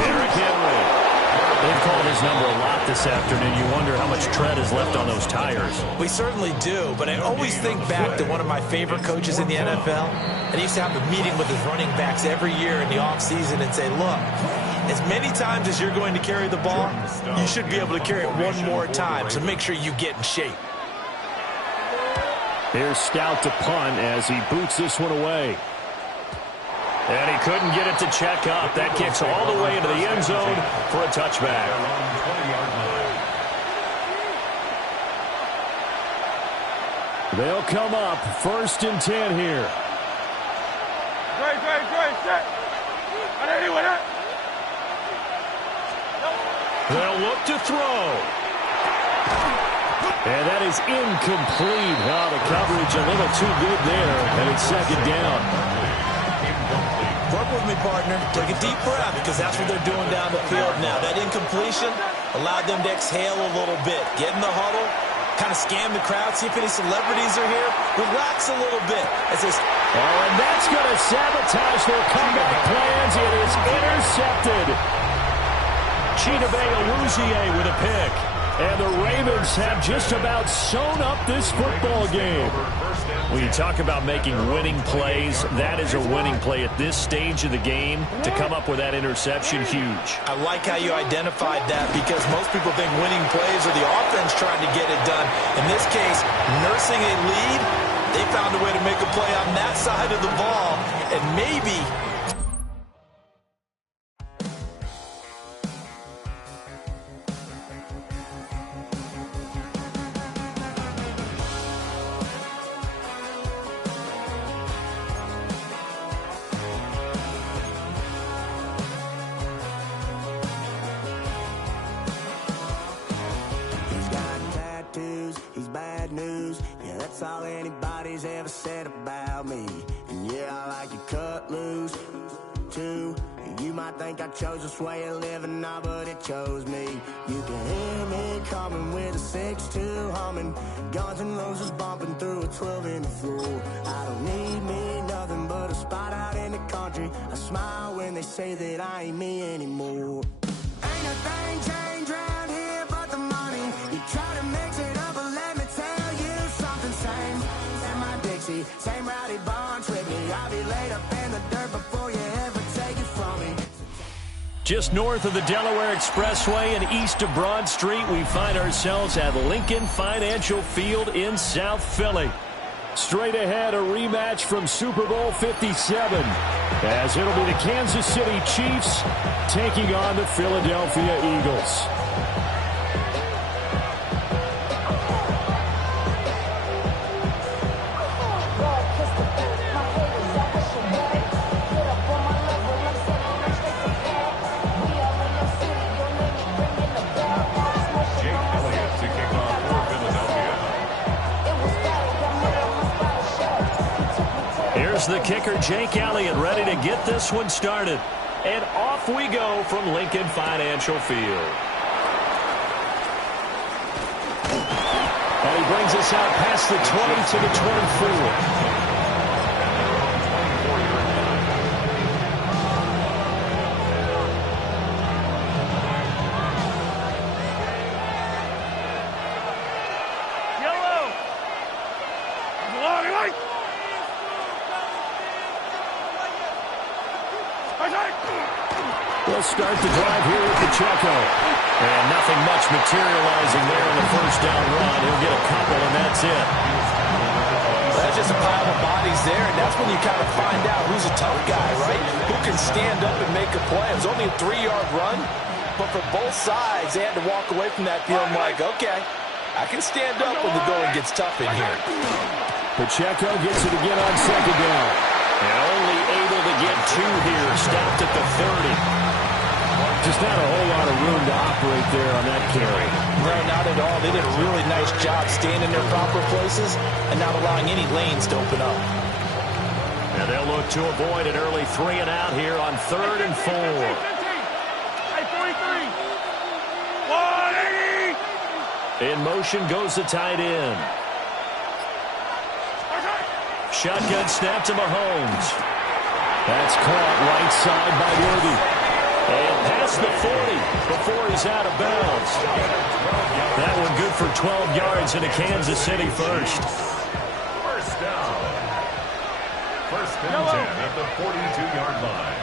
Derrick Henry. They've called his number a lot this afternoon. You wonder how much tread is left on those tires. We certainly do, but I always think back to one of my favorite coaches in the NFL. And he used to have a meeting with his running backs every year in the offseason and say, look, as many times as you're going to carry the ball, you should be able to carry it one more time, so make sure you get in shape. Here's Stout to punt as he boots this one away. And he couldn't get it to check up. That kicks all the way into the end zone for a touchback. They'll come up 1st and 10 here. Dre, set! 180 with it! They'll look to throw. And that is incomplete. Oh, the coverage a little too good there, and it's 2nd down. Work with me, partner. Take a deep breath, because that's what they're doing down the field now. That incompletion allowed them to exhale a little bit. Get in the huddle, kind of scan the crowd, see if any celebrities are here. Relax a little bit. And that's going to sabotage their comeback plans. It is intercepted. Chidobe Awuzie with a pick. And the Ravens have just about sewn up this football game. When you talk about making winning plays, that is a winning play at this stage of the game. To come up with that interception, huge. I like how you identified that, because most people think winning plays are the offense trying to get it done. In this case, nursing a lead, they found a way to make a play on that side of the ball, and maybe that's all anybody's ever said about me. And yeah, I like to cut loose, too. You might think I chose this way of living, nah, but it chose me. You can hear me coming with a 6-2 humming, Guns N' Roses bumping through a 12 in the floor. I don't need me nothing but a spot out in the country. I smile when they say that I ain't me anymore. Ain't a thing changed around here but the money. You try to mix it up, but let me tell you something. Same in my Dixie, same rowdy bunch with me. I'll be laid up in the dirt before you ever take it from me. Just north of the Delaware Expressway and east of Broad Street, we find ourselves at Lincoln Financial Field in South Philly. Straight ahead, a rematch from Super Bowl 57, as it'll be the Kansas City Chiefs taking on the Philadelphia Eagles. The kicker, Jake Elliott, ready to get this one started. And off we go from Lincoln Financial Field. And he brings us out past the 20 to the 24. We'll start the drive here with Pacheco. And nothing much materializing there in the first down run. He'll get a couple, and that's it. That's just a pile of bodies there, and that's when you kind of find out who's a tough guy, right? Who can stand up and make a play. It was only a 3-yard run, but for both sides, they had to walk away from that feeling like, okay, I can stand up when the going gets tough in here. Pacheco gets it again on second down. And only able to get 2 here. Stopped at the 30. Just not a whole lot of room to operate there on that carry. No, not at all. They did a really nice job staying in their proper places and not allowing any lanes to open up. And they'll look to avoid an early 3 and out here on 3rd and 4. In motion goes the tight end. Shotgun snap to Mahomes. That's caught right side by Worthy. And past the 40 before he's out of bounds. That one good for 12 yards into Kansas City first. First down. First and 10 at the 42-yard line.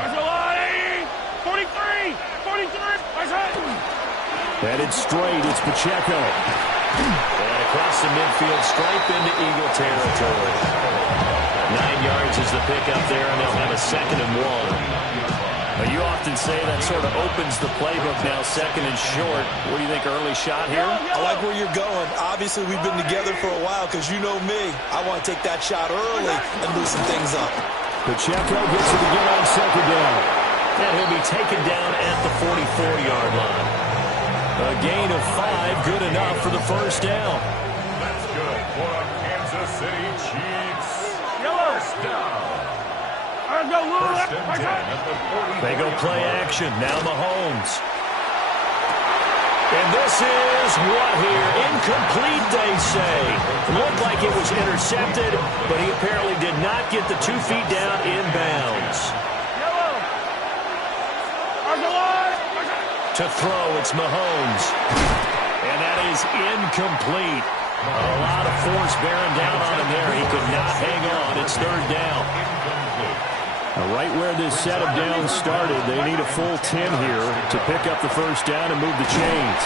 43. Headed straight, it's Pacheco. And across the midfield stripe into Eagle territory. 9 yards is the pickup there, and they'll have a 2nd and 1. Well, you often say that sort of opens the playbook now, 2nd and short. What do you think, early shot here? I like where you're going. Obviously, we've been together for a while because you know me. I want to take that shot early and loosen things up. Pacheco gets it again on second down. And he'll be taken down at the 44-yard line. A gain of 5, good enough for the first down. That's good for a Kansas City Chiefs. First down. First and 10 at the 40. They go play action. Now Mahomes. And this is what here? Incomplete, they say. Looked like it was intercepted, but he apparently did not get the 2 feet down inbounds. To throw, it's Mahomes. And that is incomplete. A lot of force bearing down on him there. He could not hang on. It's 3rd down. Right where this set of downs started, they need a full 10 here to pick up the first down and move the chains.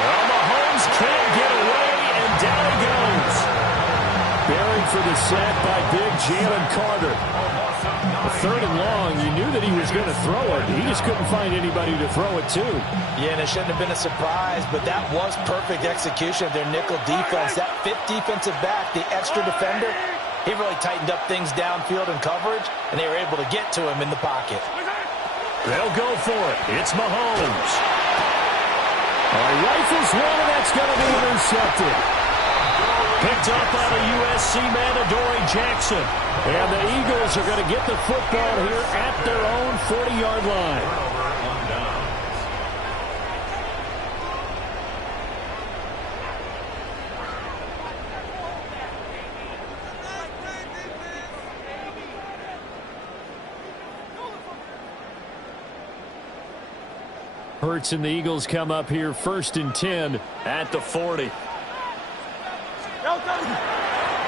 Well, Mahomes can't get away, and down he goes. Buried for the sack by big Jalen Carter. 3rd and long, you knew that he was going to throw it. He just couldn't find anybody to throw it to. Yeah, and it shouldn't have been a surprise, but that was perfect execution of their nickel defense. That 5th defensive back, the extra defender, he really tightened up things downfield in coverage, and they were able to get to him in the pocket. They'll go for it. It's Mahomes. Rifles one, and that's going to be intercepted. Picked up by the USC man, Adoree Jackson. And the Eagles are going to get the football here at their own 40-yard line. Hurts and the Eagles come up here 1st and 10 at the 40.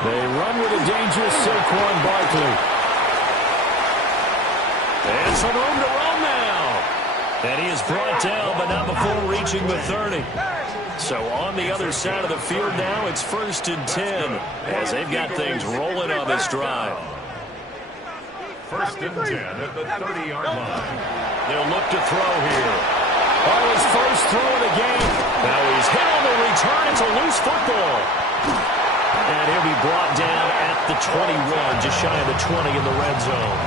They run with a dangerous Saquon Barkley. And some room to run now. And he is brought down, but not before reaching the 30. So on the other side of the field now, it's 1st and 10 as they've got things rolling on this drive. 1st and 10 at the 30-yard line. They'll look to throw here. On his first throw of the game. Now he's hit on the return. It's a loose football. And he'll be brought down at the 21, just shy of the 20 in the red zone.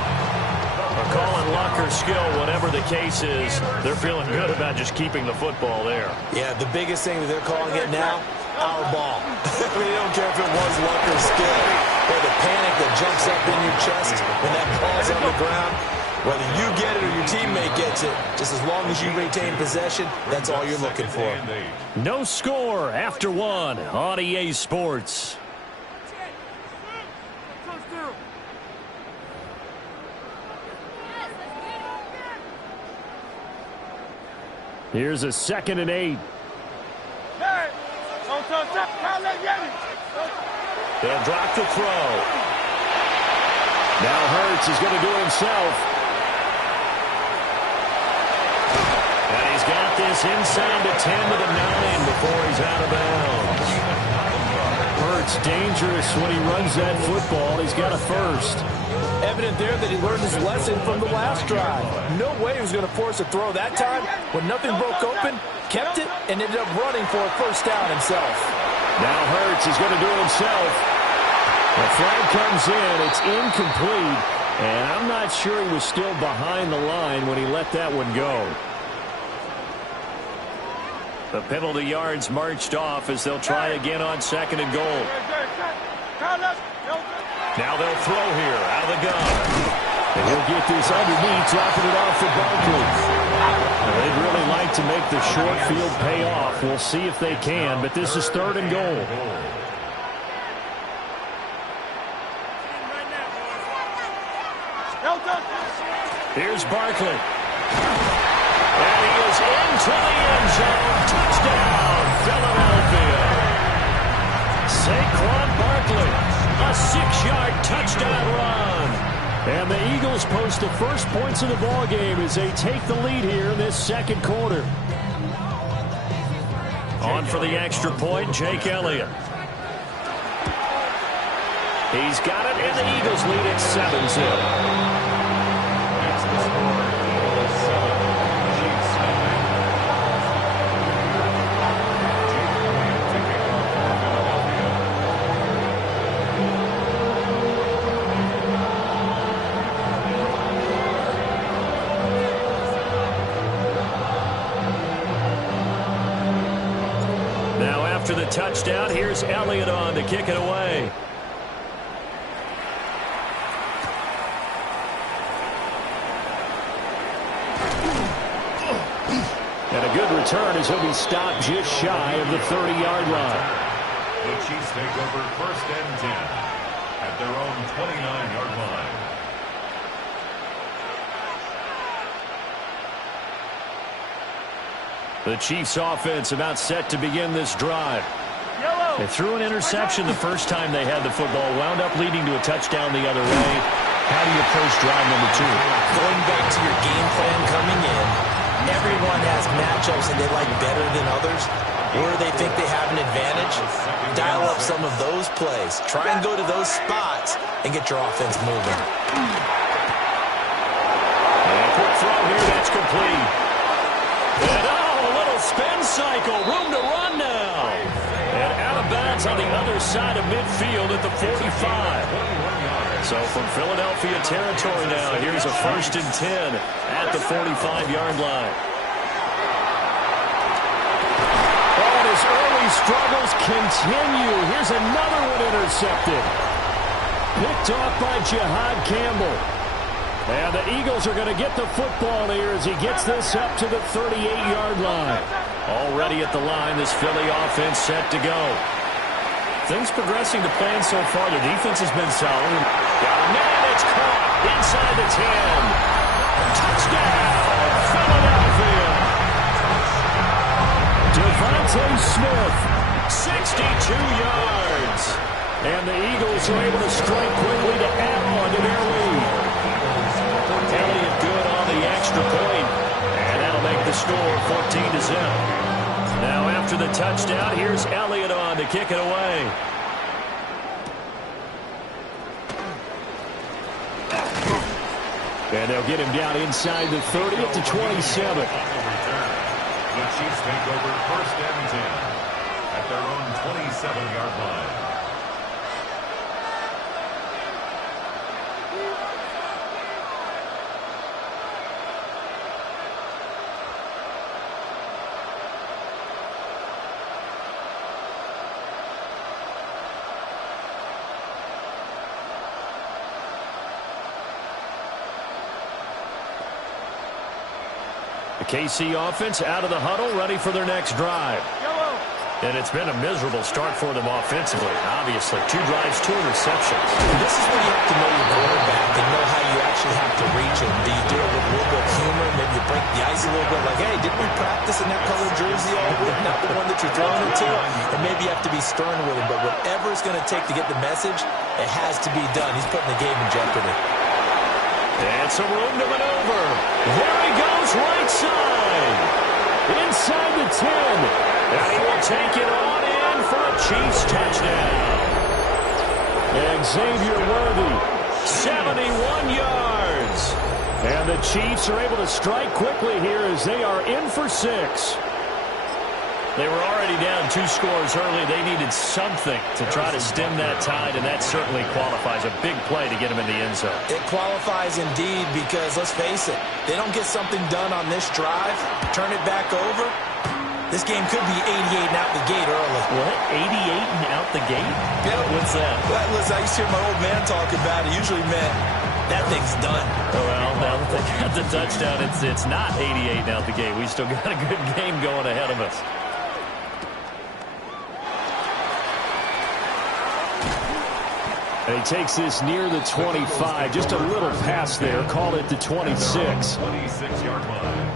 A call on luck or skill, whatever the case is, they're feeling good about just keeping the football there. Yeah, the biggest thing that they're calling it now, our ball. I mean, they don't care if it was luck or skill. Or the panic that jumps up in your chest when that ball's on the ground. Whether you get it or your teammate gets it, just as long as you retain possession, that's all you're looking for. No score after 1 on EA Sports. Here's a 2nd and 8. They'll drop the throw. Now Hurts is going to do it himself. And he's got this inside the 10 to the 9 before he's out of bounds. Hurts dangerous when he runs that football. He's got a first. Evident there that he learned his lesson from the last drive. No way he was going to force a throw that time. When nothing broke open, kept it, and ended up running for a first down himself. Now Hurts is going to do it himself. The flag comes in. It's incomplete. And I'm not sure he was still behind the line when he let that one go. The penalty yards marched off as they'll try again on 2nd and goal. Now they'll throw here out of the gun. And he'll get this underneath, dropping it off for Barkley. They'd really like to make the short field pay off. We'll see if they can, but this is 3rd and goal. Here's Barkley. And he is into the end zone. Touchdown, Philadelphia. Saquon Barkley, a 6-yard touchdown run. And the Eagles post the first points of the ball game as they take the lead here in this 2nd quarter. On for the extra point, Jake Elliott. He's got it, and the Eagles lead at 7-0. After the touchdown, here's Elliott on to kick it away. And a good return as he'll be stopped just shy of the 30-yard line. The Chiefs take over 1st and 10 at their own 29-yard line. The Chiefs offense about set to begin this drive. They threw an interception the first time they had the football, wound up leading to a touchdown the other way. How do you approach drive number 2? Going back to your game plan coming in, everyone has matchups that they like better than others. Where they think they have an advantage, dial up some of those plays. Try and go to those spots and get your offense moving. And a quick throw here, that's complete. And spin cycle, room to run now. And out of bounds on the other side of midfield at the 45. So from Philadelphia territory now, here's a 1st and 10 at the 45-yard line. Oh, and his early these struggles continue. Here's another one intercepted. Picked off by Jihad Campbell. And the Eagles are going to get the football here as he gets this up to the 38-yard line. Already at the line, this Philly offense set to go. Things progressing to plan so far. The defense has been solid. Got a man, it's caught inside the 10. Touchdown, Philadelphia. Devontae Smith, 62 yards. And the Eagles are able to strike quickly to add on to their lead. Elliott good on the extra point. And that'll make the score 14-0. Now after the touchdown, here's Elliott on to kick it away. And they'll get him down inside the 30 to 27. The Chiefs take over 1st and 10 at their own 27-yard line. KC offense out of the huddle, ready for their next drive. And it's been a miserable start for them offensively. Obviously, 2 drives, 2 interceptions. This is where you have to know your quarterback and know how you actually have to reach him. Do you do it with a little bit of humor? Maybe you break the ice a little bit. Like, hey, didn't we practice in that colored jersey all week? Not the one that you're throwing it to. And maybe you have to be stern with him. But whatever it's going to take to get the message, it has to be done. He's putting the game in jeopardy. And some room to maneuver. There he goes, right side. Inside the 10. And he will take it on in for a Chiefs touchdown. And Xavier Worthy, 71 yards. And the Chiefs are able to strike quickly here as they are in for 6. They were already down 2 scores early. They needed something to try to stem that tide, and that certainly qualifies. A big play to get them in the end zone. It qualifies indeed because, let's face it, they don't get something done on this drive, turn it back over, this game could be 88 and out the gate early. What? 88 and out the gate? Yeah. What's that? Well, listen, I used to hear my old man talk about it. Usually meant that thing's done. Oh, well, now that they got the touchdown, it's not 88 and out the gate. We still got a good game going ahead of us. And he takes this near the 25. Just a little pass there. Call it the 26. 26-yard line.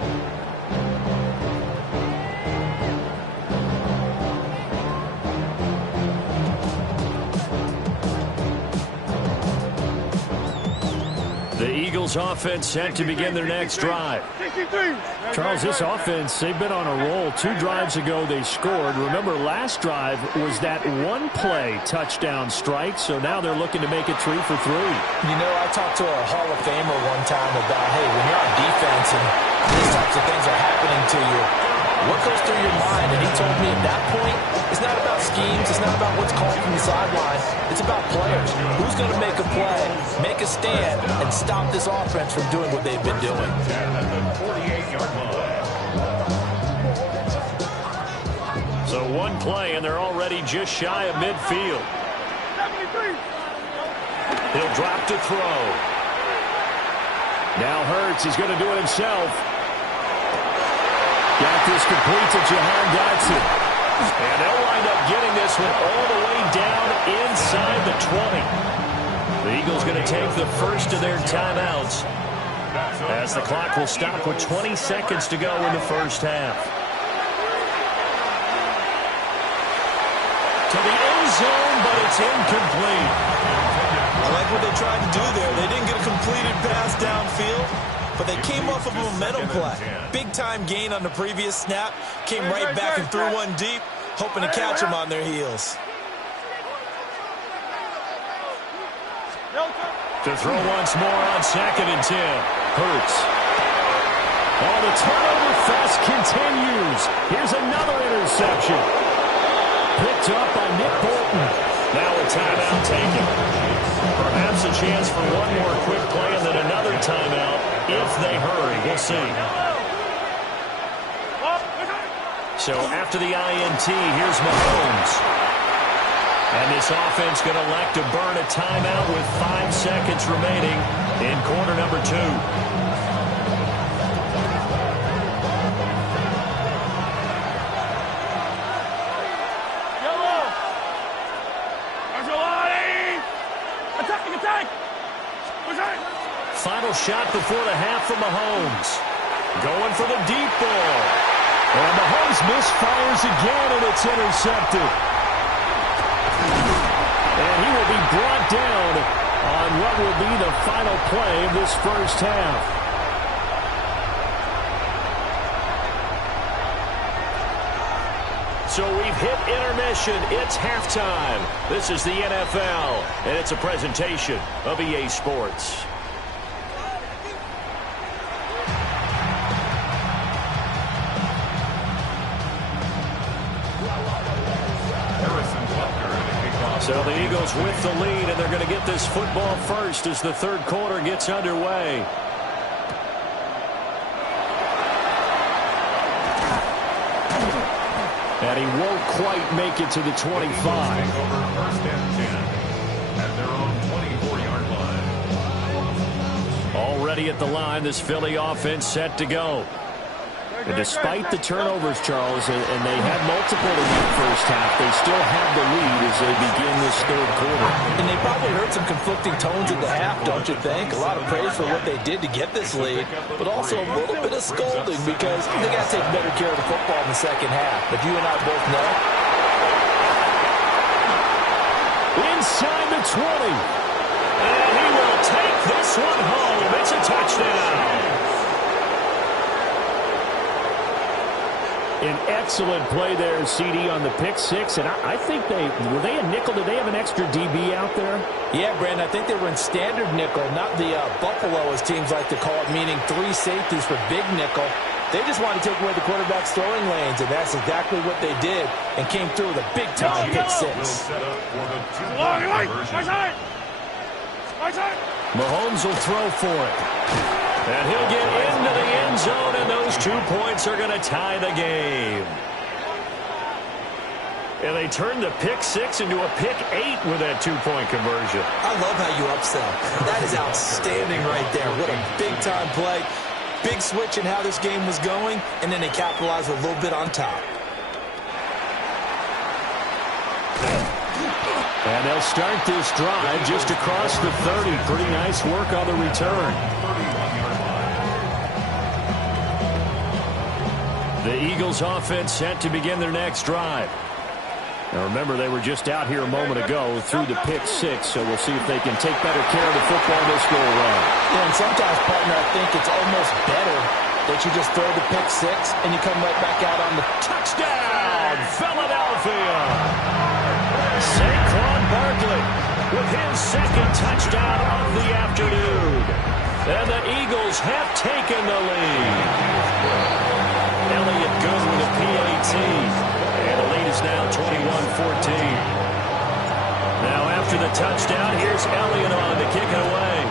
The Eagles offense set to begin their next drive. Charles, this offense, they've been on a roll. 2 drives ago they scored. Remember, last drive was that 1-play touchdown strike, so now they're looking to make it 3 for 3. You know, I talked to a Hall of Famer one time about, hey, when you're on defense and these types of things are happening to you, what goes through your mind? And he told me at that point, it's not about schemes. It's not about what's called from the sideline. It's about players. Who's going to make a play, make a stand, and stop this offense from doing what they've been doing? So 1 play, and they're already just shy of midfield. He'll drop to throw. Now Hurts, he's going to do it himself. Got this complete to Jahan Dotson. And they'll wind up getting this one all the way down inside the 20. The Eagles going to take the first of their timeouts as the clock will stop with 20 seconds to go in the first half. To the end zone, but it's incomplete. I like what they tried to do there. They didn't get a completed pass downfield, but they came off of a momentum play. Big-time gain on the previous snap. Came right back and threw one deep, hoping to catch them on their heels. To throw once more on 2nd and 10. Hurts. Oh, the turnover fest continues. Here's another interception. Picked up by Nick Bolton. Now a timeout taken. Perhaps a chance for one more quick play and then another timeout if they hurry. We'll see. So after the INT, here's Mahomes. And this offense going to elect to burn a timeout with 5 seconds remaining in quarter number 2. Final shot before the half from Mahomes. Going for the deep ball. And Mahomes misfires again, and it's intercepted. And he will be brought down on what will be the final play of this first half. So we've hit intermission. It's halftime. This is the NFL, and it's a presentation of EA Sports. So the Eagles with the lead, and they're going to get this football first as the third quarter gets underway. And he won't quite make it to the 25. First and 10 at their own 24-yard line. Already at the line, this Philly offense set to go. And despite the turnovers, Charles, and they had multiple in the first half, they still have the lead as they begin this third quarter. And they probably heard some conflicting tones at the half, don't you think? A lot of praise for what they did to get this lead, but also a little bit of scolding because they got to take better care of the football in the second half. But you and I both know. Inside the 20. And he will take this one home. It's a touchdown. An excellent play there, CD, on the pick six. And I think were they a nickel? Did they have an extra DB out there? Yeah, Brandon, I think they were in standard nickel, not the Buffalo, as teams like to call it, meaning 3 safeties for big nickel. They just wanted to take away the quarterback's throwing lanes, and that's exactly what they did, and came through with a big-time pick six. Mahomes will throw for it. And he'll get into the end zone, and those 2 points are going to tie the game. And they turned the pick six into a pick 8 with that 2-point conversion. I love how you upsell. That is outstanding right there. What a big-time play. Big switch in how this game was going, and then they capitalized with a little bit on top. And they'll start this drive just across the 30. Pretty nice work on the return. The Eagles offense set to begin their next drive. Now remember, they were just out here a moment ago through the pick six, so we'll see if they can take better care of the football this go around. Yeah, and sometimes, partner, I think it's almost better that you just throw the pick six and you come right back out on the touchdown, Philadelphia. Saquon Barkley with his second touchdown of the afternoon. And the Eagles have taken the lead. Elliott goes with a PAT. And the lead is now 21-14. Now after the touchdown, here's Elliott on to kick it away.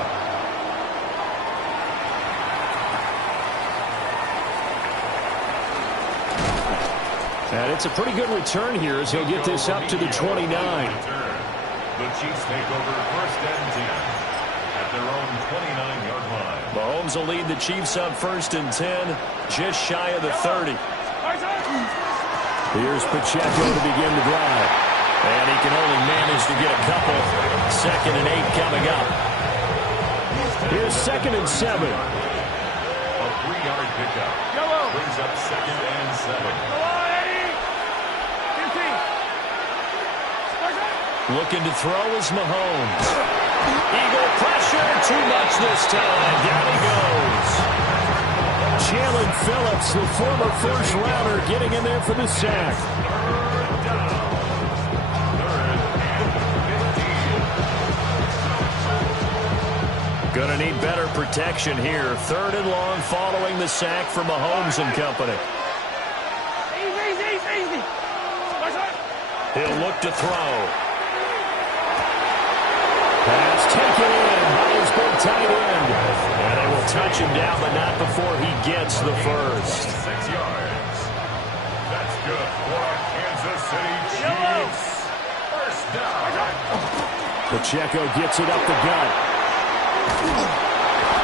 And it's a pretty good return here as he'll get this up to the 29. The Chiefs take over first and 10 at their own 29-yard line. Mahomes will lead the Chiefs up first and 10, just shy of the 30. Here's Pacheco to begin the drive. And he can only manage to get a couple. 2nd and 8 coming up. Here's 2nd and 7. A 3-yard pickup. Brings up 2nd and 7. Looking to throw is Mahomes. Eagle pressure, too much this time. Down he goes. Jalen Phillips, the former first-rounder, getting in there for the sack. Gonna need better protection here. 3rd and long following the sack from Mahomes and company. Easy. He'll look to throw. Pass taken in by his big tight end. And they will touch him down, but not before he gets the first. 6 yards. That's good for Kansas City Chiefs. First down. Pacheco gets it up the gut.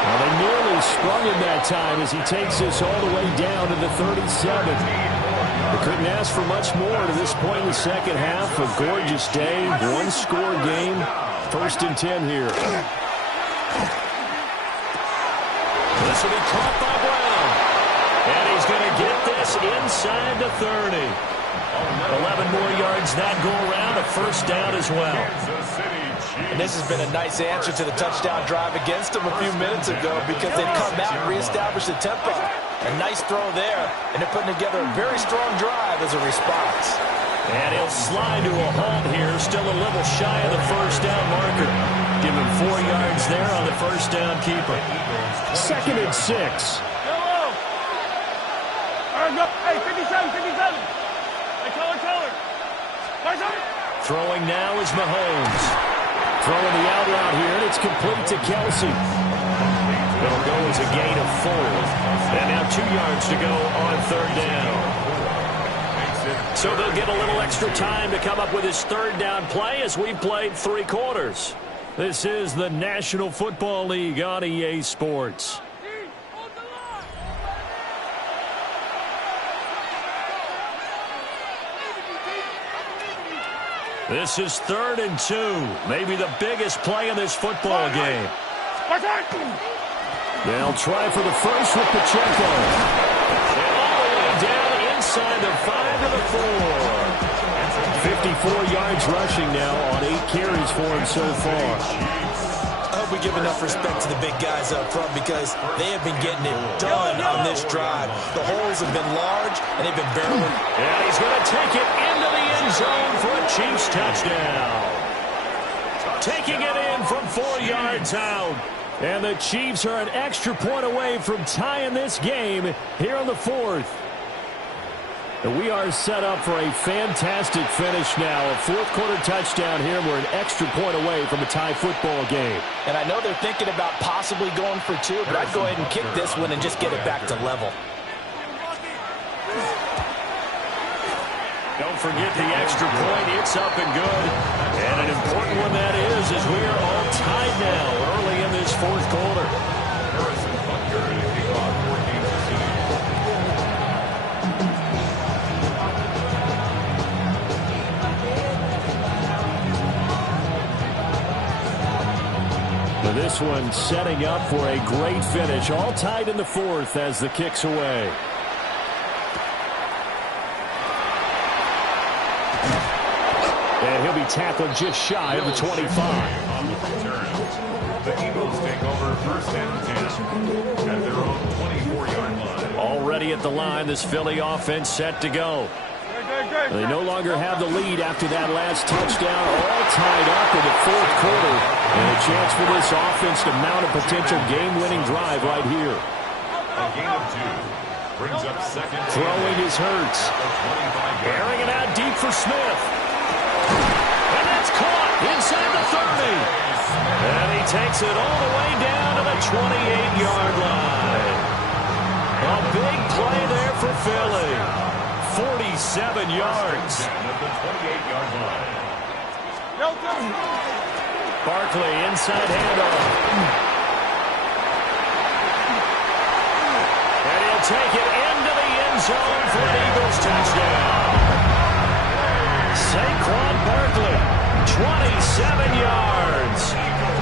Well, they nearly sprung him that time as he takes this all the way down to the 37. They couldn't ask for much more to this point in the second half. A gorgeous day, one-score game. First and 10 here. This will be caught by Brown. And he's going to get this inside the 30. 11 more yards that go around. A first down as well. And this has been a nice answer to the touchdown drive against them a few minutes ago because they've come back and reestablished the tempo. A nice throw there, and they're putting together a very strong drive as a response. And he'll slide to a halt here, still a little shy of the first down marker. Give him 4 yards there on the first down keeper. Second and 6. Hey, 57, 57. Hey, Teller. Throwing now is Mahomes. Throwing the out route here, and it's complete to Kelsey. It'll go as a gain of 4. And now 2 yards to go on third down. So they'll get a little extra time to come up with his third down play as we've played 3 quarters. This is the National Football League on EA Sports. This is 3rd and 2. Maybe the biggest play in this football game. They'll try for the first with Pacheco. And all the way down inside the 5 to the 4. 54 yards rushing now on 8 carries for him so far. I hope we give enough respect to the big guys up front because they have been getting it done on this drive. The holes have been large, and they've been barreling. And he's going to take it into the end zone for a Chiefs touchdown. Taking it in from 4 yards out. And the Chiefs are an extra point away from tying this game here on the 4th. And we are set up for a fantastic finish now. A fourth-quarter touchdown here. We're an extra point away from a tie football game. And I know they're thinking about possibly going for 2, but I'd go ahead and kick this one and just get it back to level. Don't forget the extra point. It's up and good. And an important one that is, as we are all tied now early in this fourth quarter. This one setting up for a great finish. All tied in the 4th as the kick's away. And he'll be tackled just shy of the 25. On the return, the Eagles take over first and 10 at their own 24-yard line. Already at the line, this Philly offense set to go. They no longer have the lead after that last touchdown, all tied up in the 4th quarter. And a chance for this offense to mount a potential game-winning drive right here. A gain of 2 brings up second. Throwing is Hurts. Airing it out deep for Smith. And that's caught inside the 30. And he takes it all the way down to the 28-yard line. A big play there for Philly. 47 yards. Barkley inside handoff. And he'll take it into the end zone for an Eagles touchdown. Saquon Barkley, 27 yards.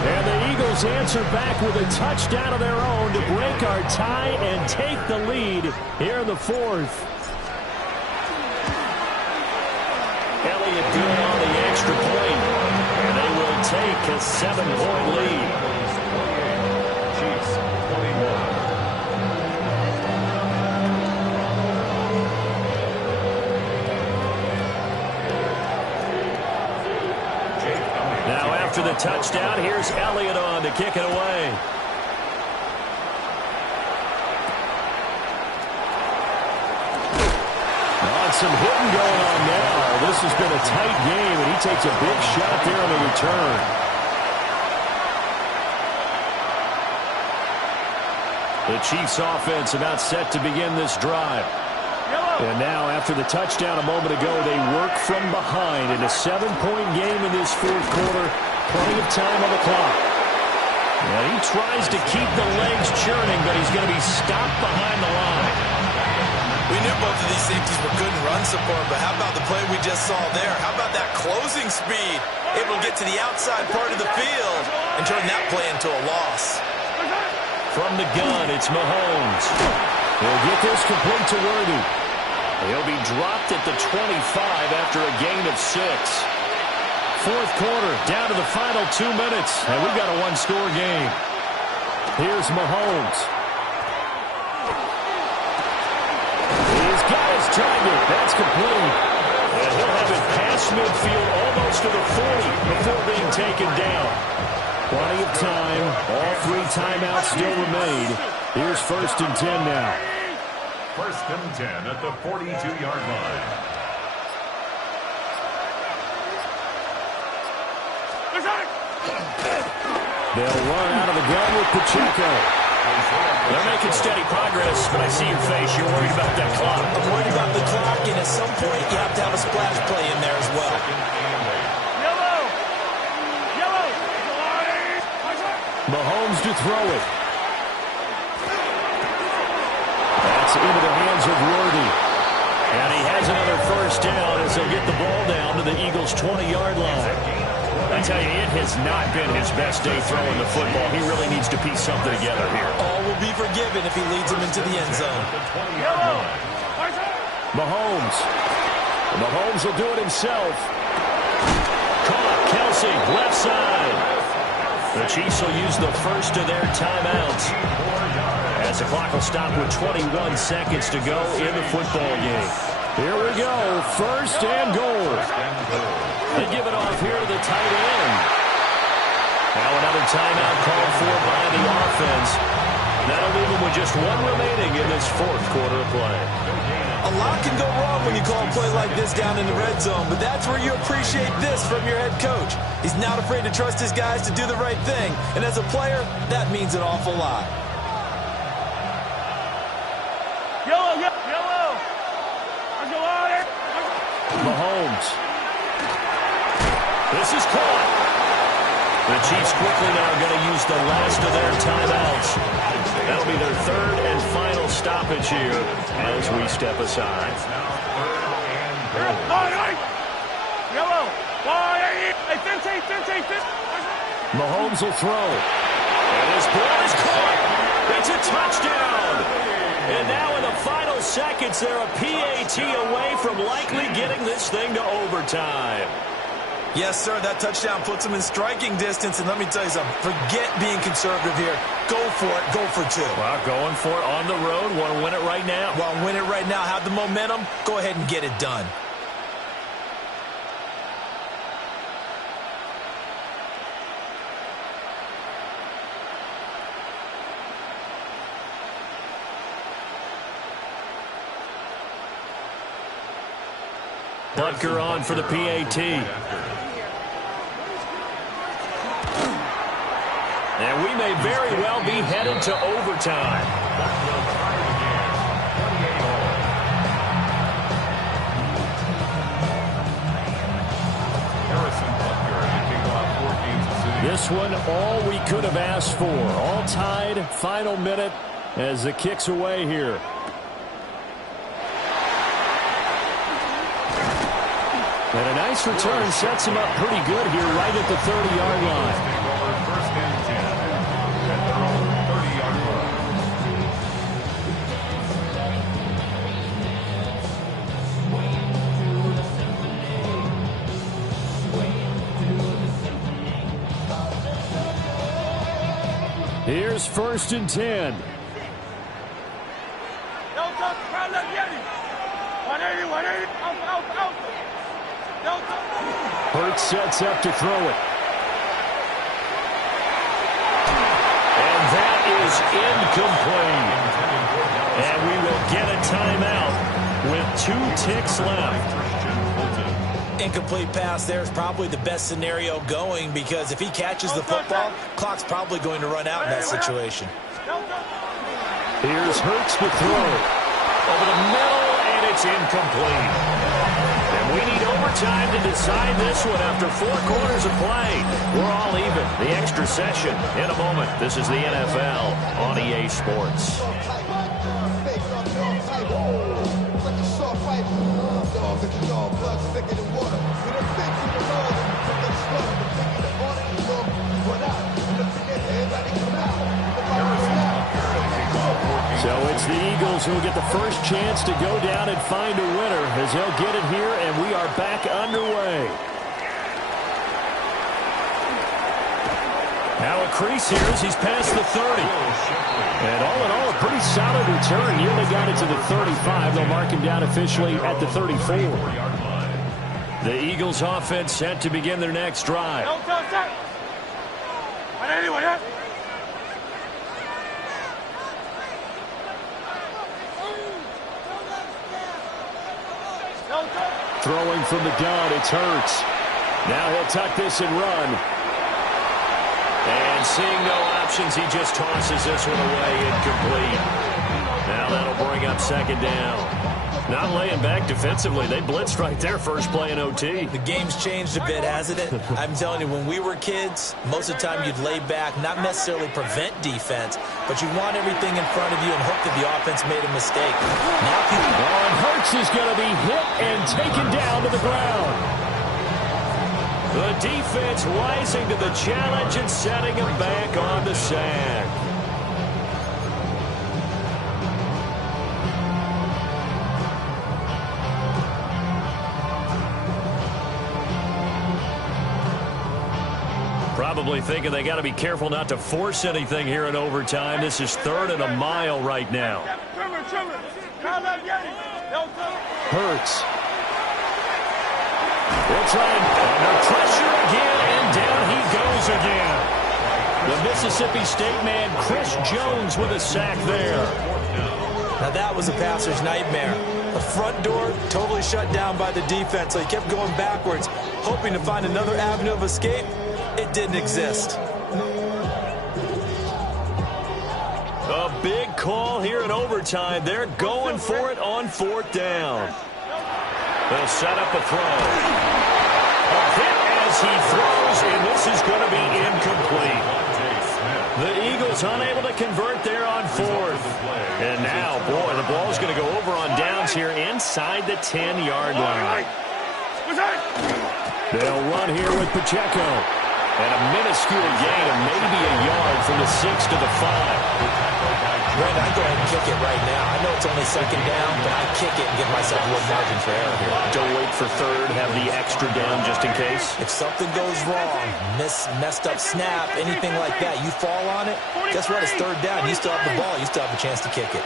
And the Eagles answer back with a touchdown of their own to break our tie and take the lead here in the 4th. Elliott good on the extra point, and they will take a 7-point lead. Chiefs 21. Now after the touchdown, here's Elliott on to kick it away. Some hitting going on now. This has been a tight game, and he takes a big shot there on the return. The Chiefs offense about set to begin this drive. And now, after the touchdown a moment ago, they work from behind in a 7-point game in this fourth quarter. Plenty of time on the clock. And he tries to keep the legs churning, but he's going to be stopped behind the line. We knew both of these safeties were good in run support, but how about the play we just saw there? How about that closing speed? Able to get to the outside part of the field and turn that play into a loss. From the gun, it's Mahomes. He'll get this complete to Worthy. He'll be dropped at the 25 after a gain of 6. Fourth quarter, down to the final 2 minutes, and we've got a one-score game. Here's Mahomes. He's got his target. That's complete. And he'll have it past midfield almost to the 40 before being taken down. Plenty of time. All 3 timeouts still remain. Here's 1st and 10 now. 1st and 10 at the 42-yard line. They'll run out of the gun with Pacheco. They're making steady progress, but I see your face. You're worried about that clock. I'm worried about the clock, and at some point you have to have a splash play in there as well. Mahomes to throw it. That's into the hands of Worthy. And he has another 1st down as they'll get the ball down to the Eagles' 20-yard line. I tell you, it has not been his best day throwing the football. He really needs to piece something together here. All will be forgiven if he leads them into the end zone. Mahomes. Mahomes will do it himself. Caught. Kelsey, left side. The Chiefs will use the first of their timeouts as the clock will stop with 21 seconds to go in the football game. Here we go. 1st and goal. They give it off here to the tight end. Now another timeout called for by the offense. That'll leave them with just 1 remaining in this fourth quarter of play. A lot can go wrong when you call a play like this down in the red zone, but that's where you appreciate this from your head coach. He's not afraid to trust his guys to do the right thing, and as a player, that means an awful lot. Mahomes. This is caught. The Chiefs quickly now going to use the last of their timeouts. That'll be their 3rd and final stoppage here as we step aside. Mahomes will throw. And his ball is caught. It's a touchdown. And now in the final seconds, they're a PAT away from likely getting this thing to overtime. Yes, sir, that touchdown puts them in striking distance, and let me tell you something, forget being conservative here. Go for it, go for 2. Well, going for it on the road, want to win it right now. Want to win it right now, have the momentum, go ahead and get it done. Butker on for the PAT. And we may very well be headed to overtime. This one, all we could have asked for. All tied, final minute as the kick's away here. And a nice return sets him up pretty good here right at the 30-yard line. Here's 1st and 10. Hurts sets up to throw it. And that is incomplete. And we will get a timeout with 2 ticks left. Incomplete pass there is probably the best scenario going because if he catches the football, clock's probably going to run out in that situation. Here's Hurts to throw. Over the middle, and It's incomplete. And we need overtime to decide this one after 4 quarters of play. We're all even. The extra session in a moment. This is the NFL on EA Sports. So it's the Eagles who will get the first chance to go down and find a winner as they'll get it here, and we are back underway. Now a crease here as he's past the 30. And all in all, a pretty solid return. Nearly got it to the 35. They'll mark him down officially at the 34. The Eagles offense set to begin their next drive. Throwing from the gun, it's Hurts. Now he'll tuck this and run. And seeing no options, he just tosses this one away, incomplete. Now that'll bring up second down. Not laying back defensively. They blitzed right there first play in OT. The game's changed a bit, hasn't it? I'm telling you, when we were kids, most of the time you'd lay back, not necessarily prevent defense, but you want everything in front of you and hope that the offense made a mistake. Now and Hurts is going to be hit and taken down to the ground. The defense rising to the challenge and setting him back on the sack. Probably thinking they got to be careful not to force anything here in overtime. This is 3rd and a mile right now. Hurts. They'll try under pressure again, and down he goes again. The Mississippi State man, Chris Jones, with a sack there. Now that was a passer's nightmare. The front door totally shut down by the defense, so he kept going backwards, hoping to find another avenue of escape. It didn't exist. A big call here in overtime. They're going for it on 4th down. They'll set up a throw. A hit as he throws, and this is going to be incomplete. The Eagles unable to convert there on 4th. And now, boy, the ball's going to go over on downs here inside the 10-yard line. They'll run here with Pacheco. And a minuscule gain of maybe a yard from the 6 to the 5. Brandon, I'd go ahead and kick it right now. I know it's only 2nd down, but I'd kick it and give myself a little margin for error here. Don't wait for 3rd, have the extra down just in case. If something goes wrong, messed up snap, anything like that, you fall on it, guess what? It's 3rd down. You still have the ball. You still have a chance to kick it.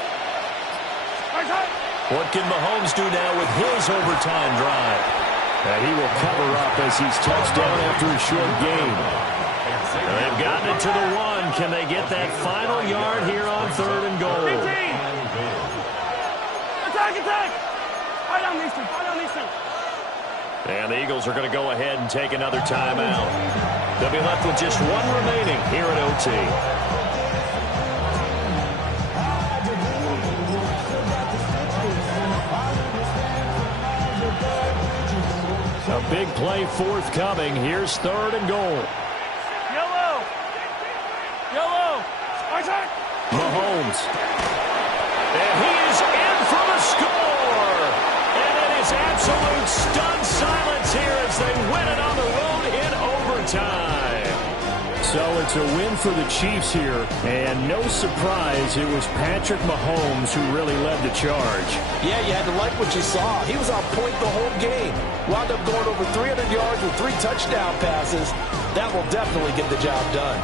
What can Mahomes do now with his overtime drive? And he will cover up as he's touched down after a short gain. They've gotten it to the 1. Can they get that final yard here on 3rd and goal? Attack! And the Eagles are going to go ahead and take another timeout. They'll be left with just 1 remaining here at OT. A big play forthcoming. Here's 3rd and goal. Yellow! Mahomes. And he is in for the score! And it is absolute stunned silence here as they win it on the road in overtime. So it's a win for the Chiefs here, and no surprise, it was Patrick Mahomes who really led the charge. Yeah, you had to like what you saw. He was on point the whole game. Wound up going over 300 yards with 3 touchdown passes. That will definitely get the job done.